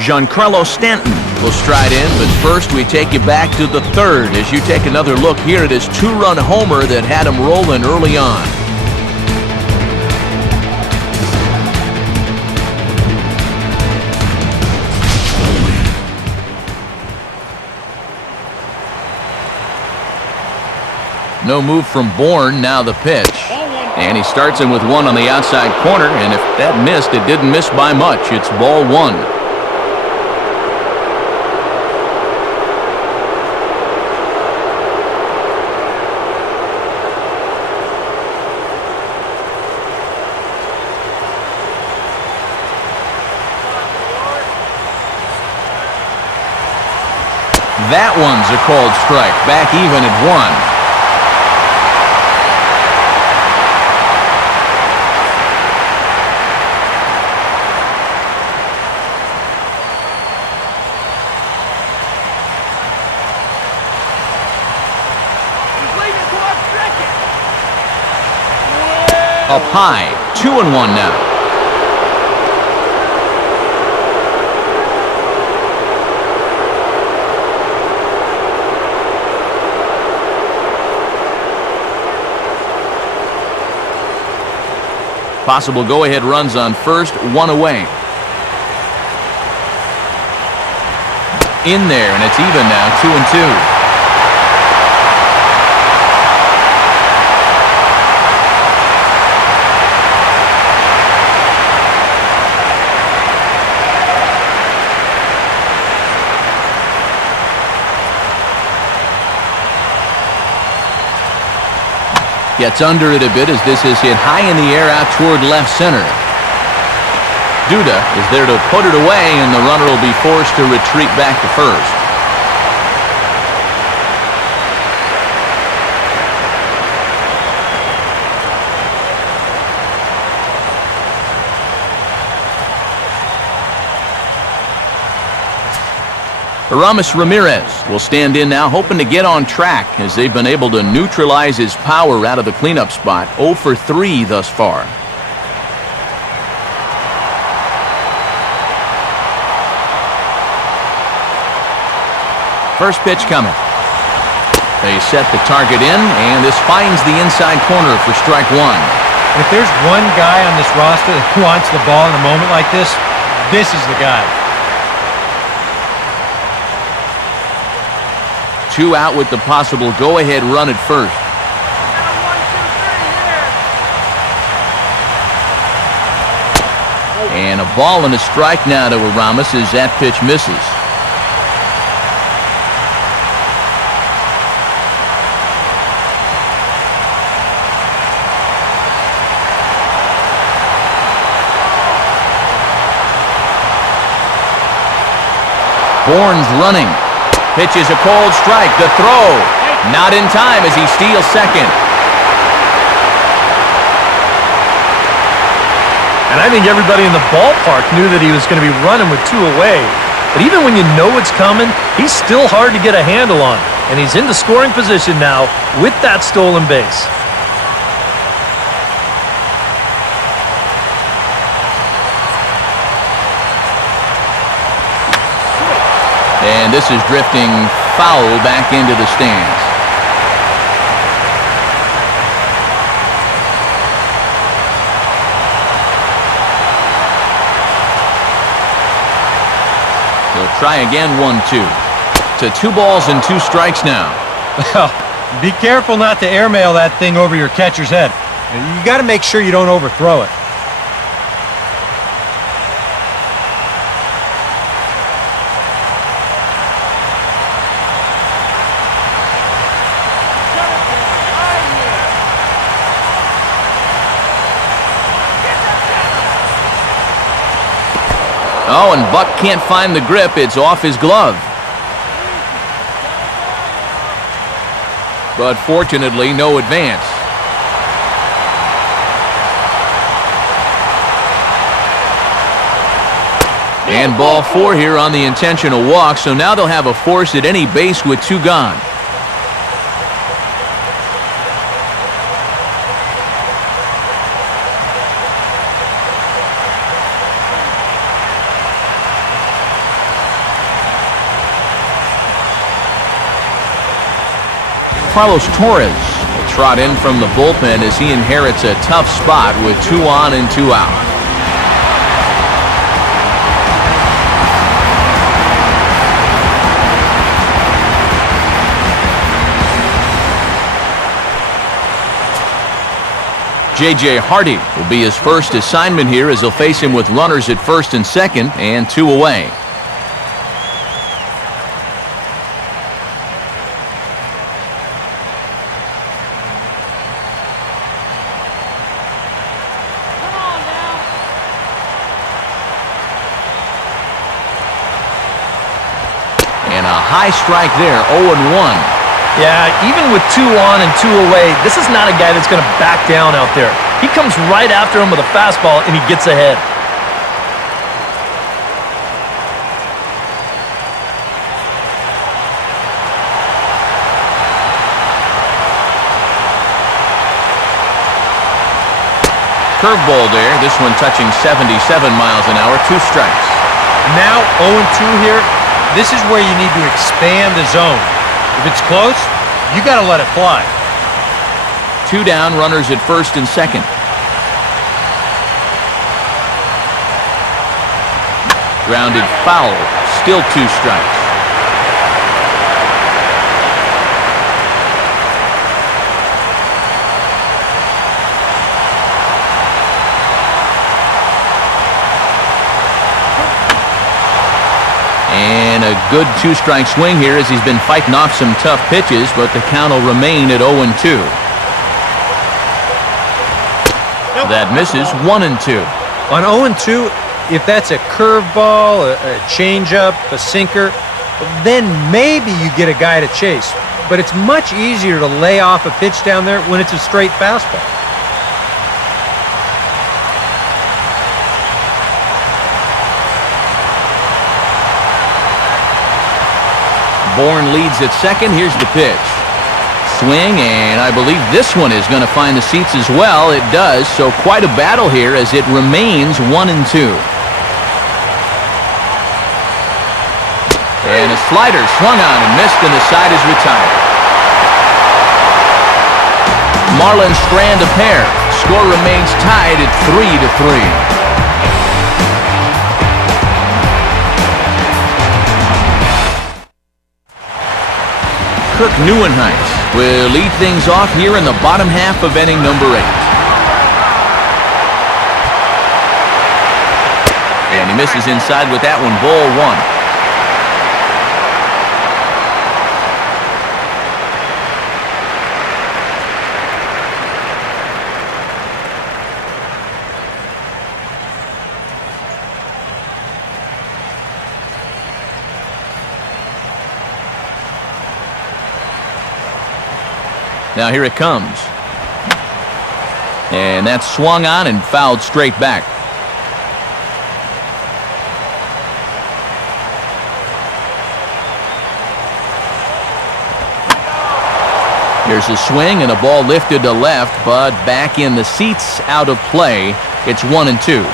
Giancarlo Stanton will stride in, but first we take you back to the 3rd as you take another look here at his 2-run homer that had him rolling early on. No move from Bourne. Now the pitch. And he starts him with one on the outside corner, and if that missed, it didn't miss by much. It's ball one. That one's a called strike. Back even at one. Up high, 2-1 now. Possible go-ahead runs on first, one away. In there, and it's even now, 2-2. Gets under it a bit as this is hit high in the air out toward left center. Duda is there to put it away, and the runner will be forced to retreat back to first. Aramis Ramirez will stand in now, hoping to get on track as they've been able to neutralize his power out of the cleanup spot. 0 for 3 thus far. First pitch coming. They set the target in, and this finds the inside corner for strike one. If there's one guy on this roster that wants the ball in a moment like this, this is the guy. 2 out with the possible go-ahead run at first. And a ball and a strike now to Aramis as that pitch misses. Bourne's running. Pitches a cold strike. The throw. Not in time as he steals second. And I think everybody in the ballpark knew that he was going to be running with 2 away. But even when you know it's coming, he's still hard to get a handle on. And he's into scoring position now with that stolen base. And this is drifting foul back into the stands. He'll try again, 1-2. To 2 balls and 2 strikes now. Well, be careful not to airmail that thing over your catcher's head. You got to make sure you don't overthrow it. Oh, and Buck can't find the grip. It's off his glove. But fortunately, no advance. And ball 4 here on the intentional walk, so now they'll have a force at any base with 2 gone. Carlos Torres will trot in from the bullpen as he inherits a tough spot with 2 on and 2 out. J.J. Hardy will be his first assignment here as they'll face him with runners at first and second and 2 away. And a high strike there, 0-1. Yeah, even with 2 on and 2 away, this is not a guy that's going to back down out there. He comes right after him with a fastball, and he gets ahead. Curveball there, this one touching 77 miles an hour, 2 strikes. Now 0-2 here. This is where you need to expand the zone. If it's close, you got to let it fly. 2 down, runners at first and second. Grounded foul, still 2 strikes. And a good 2-strike swing here as he's been fighting off some tough pitches, but the count will remain at 0-2. That misses, 1-2. On 0-2, if that's a curveball, a changeup, a sinker, then maybe you get a guy to chase. But it's much easier to lay off a pitch down there when it's a straight fastball. Bourne leads at second. Here's the pitch. Swing, and I believe this one is going to find the seats as well. It does, so quite a battle here as it remains 1-2. And a slider swung on and missed, and the side is retired. Marlins strand a pair. Score remains tied at 3-3. Kirk Neuenhuis will lead things off here in the bottom half of inning number 8. And he misses inside with that one, ball 1. Now here it comes. And that's swung on and fouled straight back. Here's a swing and a ball lifted to left, but back in the seats, out of play. It's 1-2.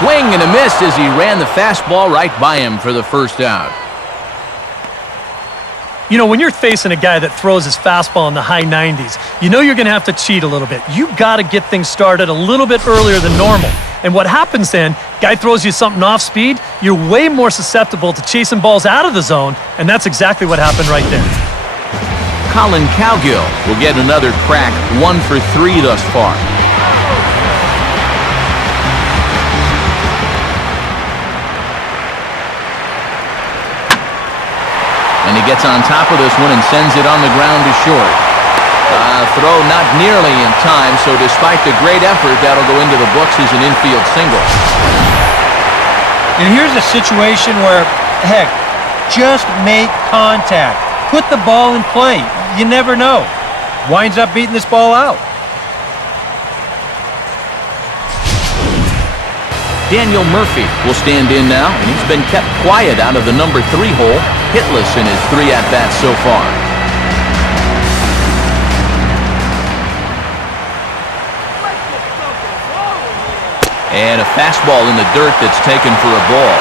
Swing and a miss as he ran the fastball right by him for the first out. You know, when you're facing a guy that throws his fastball in the high 90s, you know you're going to have to cheat a little bit. You got to get things started a little bit earlier than normal. And what happens then, guy throws you something off speed, you're way more susceptible to chasing balls out of the zone, and that's exactly what happened right there. Colin Cowgill will get another crack, 1 for 3 thus far. And he gets on top of this one and sends it on the ground to short. Throw not nearly in time, so despite the great effort, that'll go into the books as an infield single. And here's a situation where, heck, just make contact. Put the ball in play. You never know. Winds up beating this ball out. Daniel Murphy will stand in now, and he's been kept quiet out of the number 3 hole, hitless in his 3 at-bats so far. And a fastball in the dirt that's taken for a ball.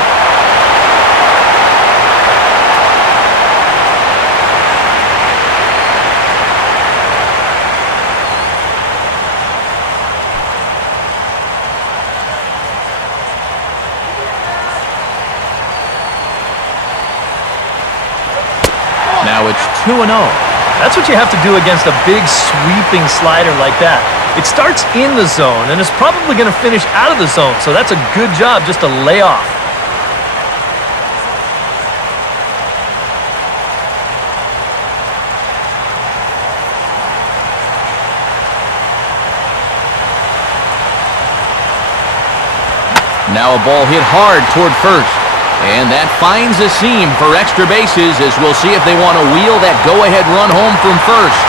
2-0. That's what you have to do against a big sweeping slider like that. It starts in the zone and is probably going to finish out of the zone, so that's a good job just to lay off. Now a ball hit hard toward first. And that finds a seam for extra bases as we'll see if they want to wheel that go-ahead run home from first.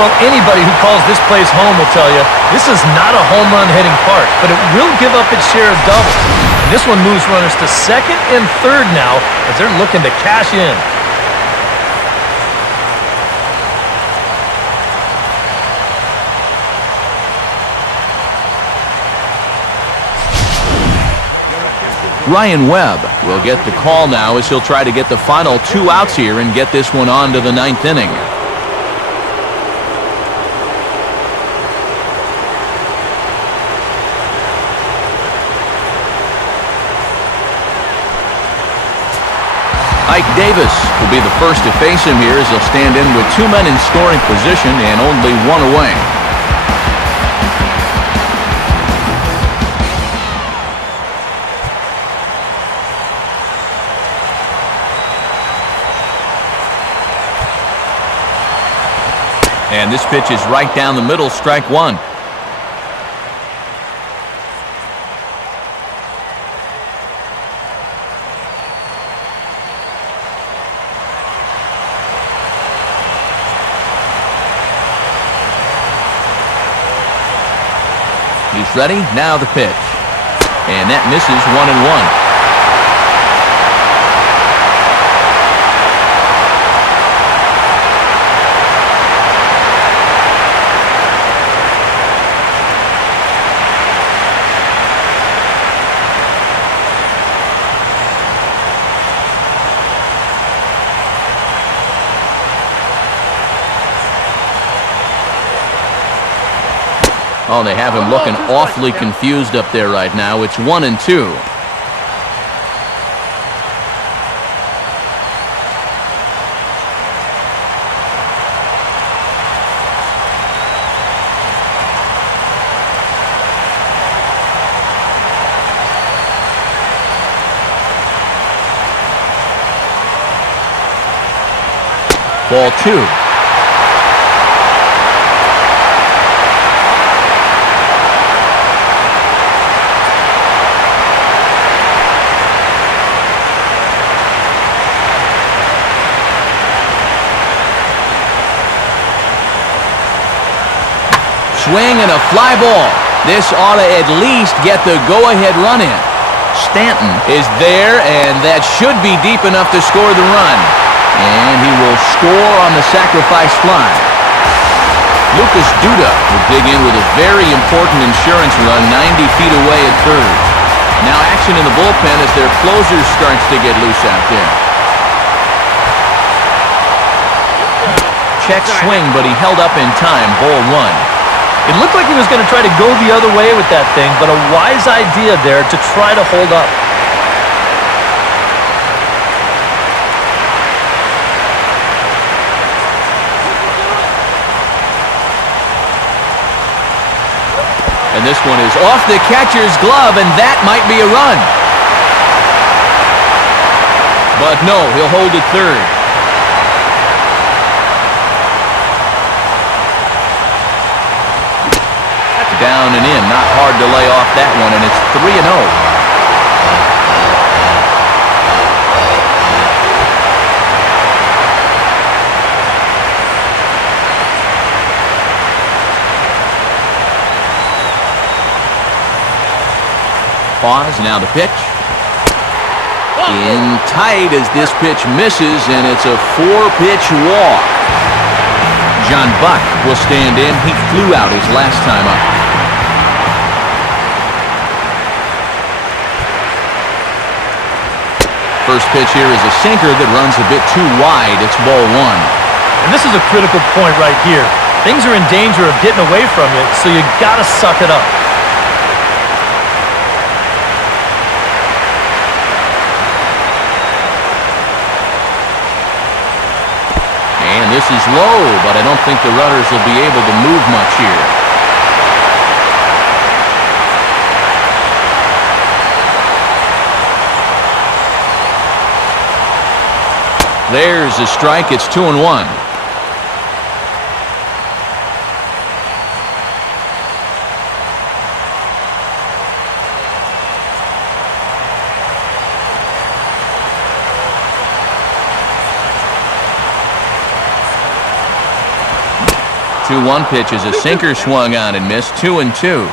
Well, anybody who calls this place home will tell you this is not a home run hitting park, but it will give up its share of doubles. And this one moves runners to second and third now as they're looking to cash in. Ryan Webb will get the call now as he'll try to get the final 2 outs here and get this one on to the 9th inning. Ike Davis will be the first to face him here as he'll stand in with 2 men in scoring position and only 1 away. And this pitch is right down the middle, strike 1. He's ready, now the pitch. And that misses 1-1. Oh, they have him looking awfully confused up there right now. It's 1-2. Ball 2. Swing and a fly ball. This ought to at least get the go-ahead run in. Stanton is there, and that should be deep enough to score the run. And he will score on the sacrifice fly. Lucas Duda will dig in with a very important insurance run 90 feet away at third. Now action in the bullpen as their closer starts to get loose out there. Check swing, but he held up in time. Ball 1. It looked like he was going to try to go the other way with that thing, but a wise idea there to try to hold up. And this one is off the catcher's glove, and that might be a run. But no, he'll hold it third. Down and in, not hard to lay off that one, and it's 3-0. Pause, now the pitch. In tight as this pitch misses, and it's a 4-pitch walk. John Buck will stand in. He flew out his last time up. First pitch here is a sinker that runs a bit too wide. It's ball 1. And this is a critical point right here. Things are in danger of getting away from you, so you got to suck it up. This is low, but I don't think the runners will be able to move much here. There's a strike. It's 2-1. One pitch is a sinker swung on and missed. 2-2.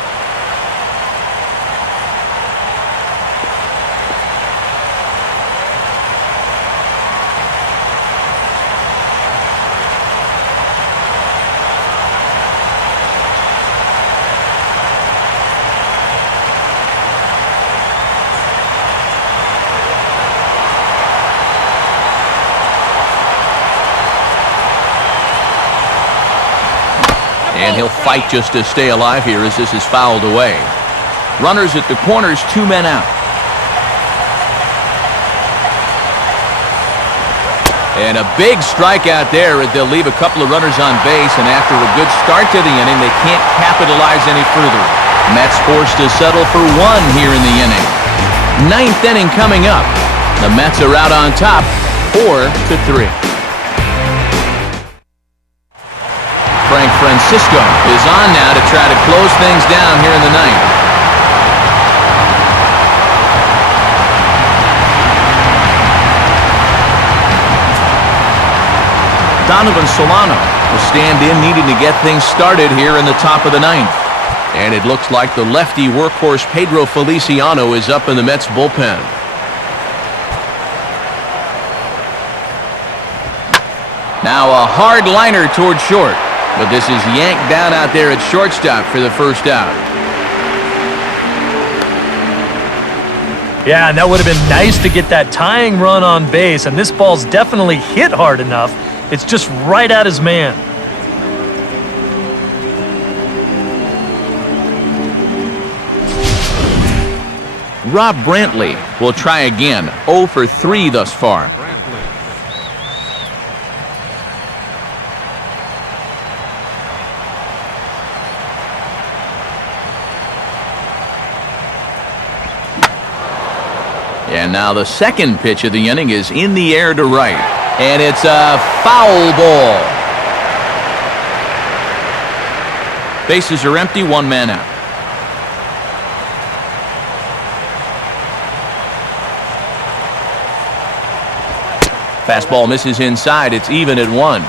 And he'll fight just to stay alive here as this is fouled away. Runners at the corners, 2 men out. And a big strikeout there as they'll leave a couple of runners on base, and after a good start to the inning, they can't capitalize any further. Mets forced to settle for 1 here in the inning. 9th inning coming up. The Mets are out on top, 4-3. Frank Francisco is on now to try to close things down here in the 9th. Donovan Solano will stand in, needing to get things started here in the top of the 9th. And it looks like the lefty workhorse Pedro Feliciano is up in the Mets bullpen. Now a hard liner toward short. But this is yanked down out there at shortstop for the first out. Yeah, and that would have been nice to get that tying run on base, and this ball's definitely hit hard enough. It's just right at his man. Rob Brantley will try again. 0 for 3 thus far. And now the second pitch of the inning is in the air to right. And it's a foul ball. Bases are empty, 1 man out. Fastball misses inside. It's even at 1.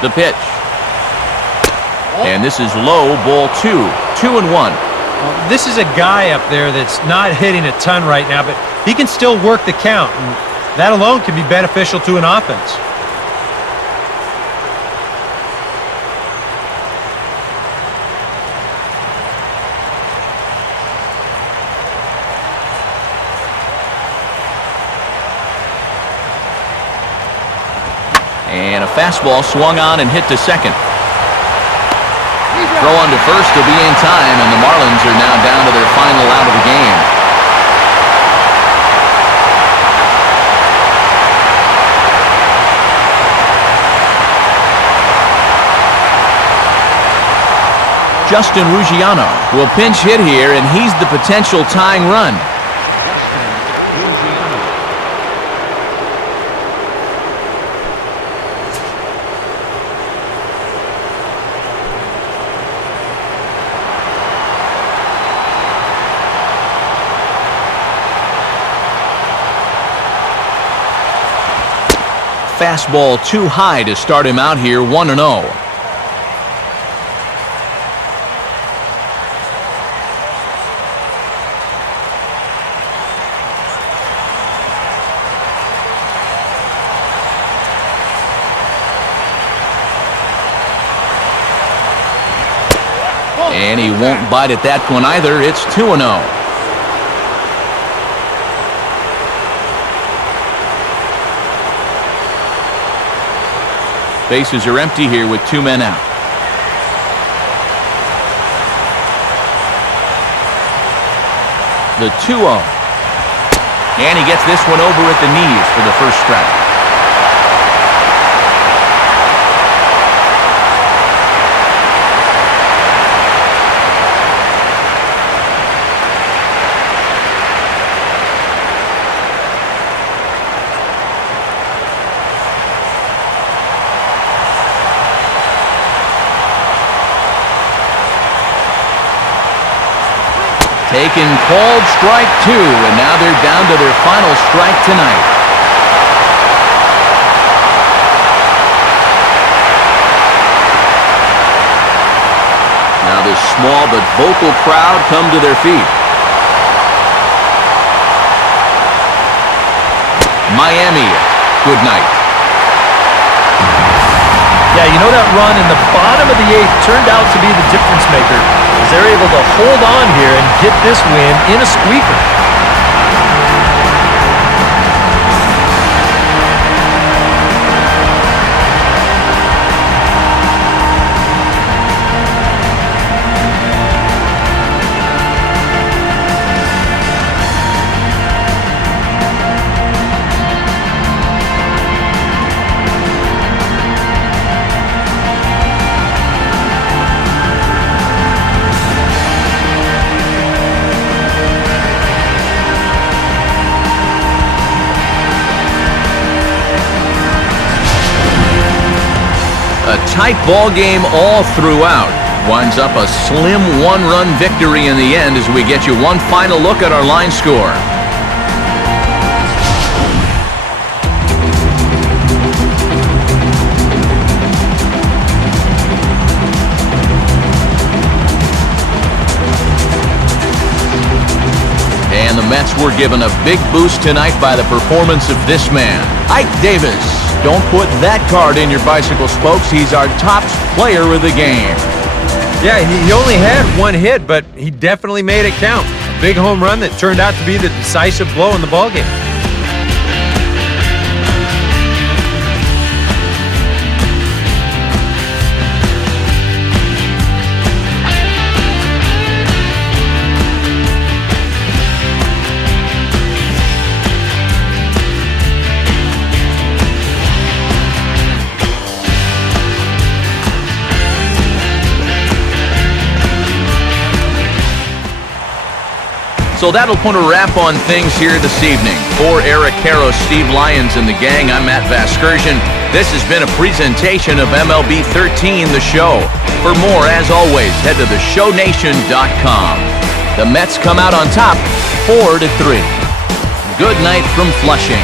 The pitch. And this is low, ball 2. 2-1. Well, this is a guy up there that's not hitting a ton right now, but he can still work the count, and that alone can be beneficial to an offense. And a fastball swung on and hit to second. Throw on to first to be in time, and the Marlins are now down to their final out of the game. Justin Ruggiano will pinch hit here, and he's the potential tying run. Fastball too high to start him out here, 1-0. And he won't bite at that one either. It's 2-0. Bases are empty here with 2 men out. The 2-0. And he gets this one over at the knees for the first strike. Taken called strike 2, and now they're down to their final strike tonight. Now this small but vocal crowd come to their feet. Miami, good night. Yeah, you know that run in the bottom of the 8th turned out to be the difference maker, as they're able to hold on here and get this win in a squeaker. A tight ball game all throughout. Winds up a slim 1-run victory in the end as we get you one final look at our line score. And the Mets were given a big boost tonight by the performance of this man, Ike Davis. Don't put that card in your bicycle spokes. He's our top player of the game. Yeah, he only had 1 hit, but he definitely made it count. A big home run that turned out to be the decisive blow in the ballgame. So that'll put a wrap on things here this evening. For Eric Karros, Steve Lyons, and the gang, I'm Matt Vasgersian. This has been a presentation of MLB 13, the show. For more, as always, head to theshownation.com. The Mets come out on top, 4-3. Good night from Flushing.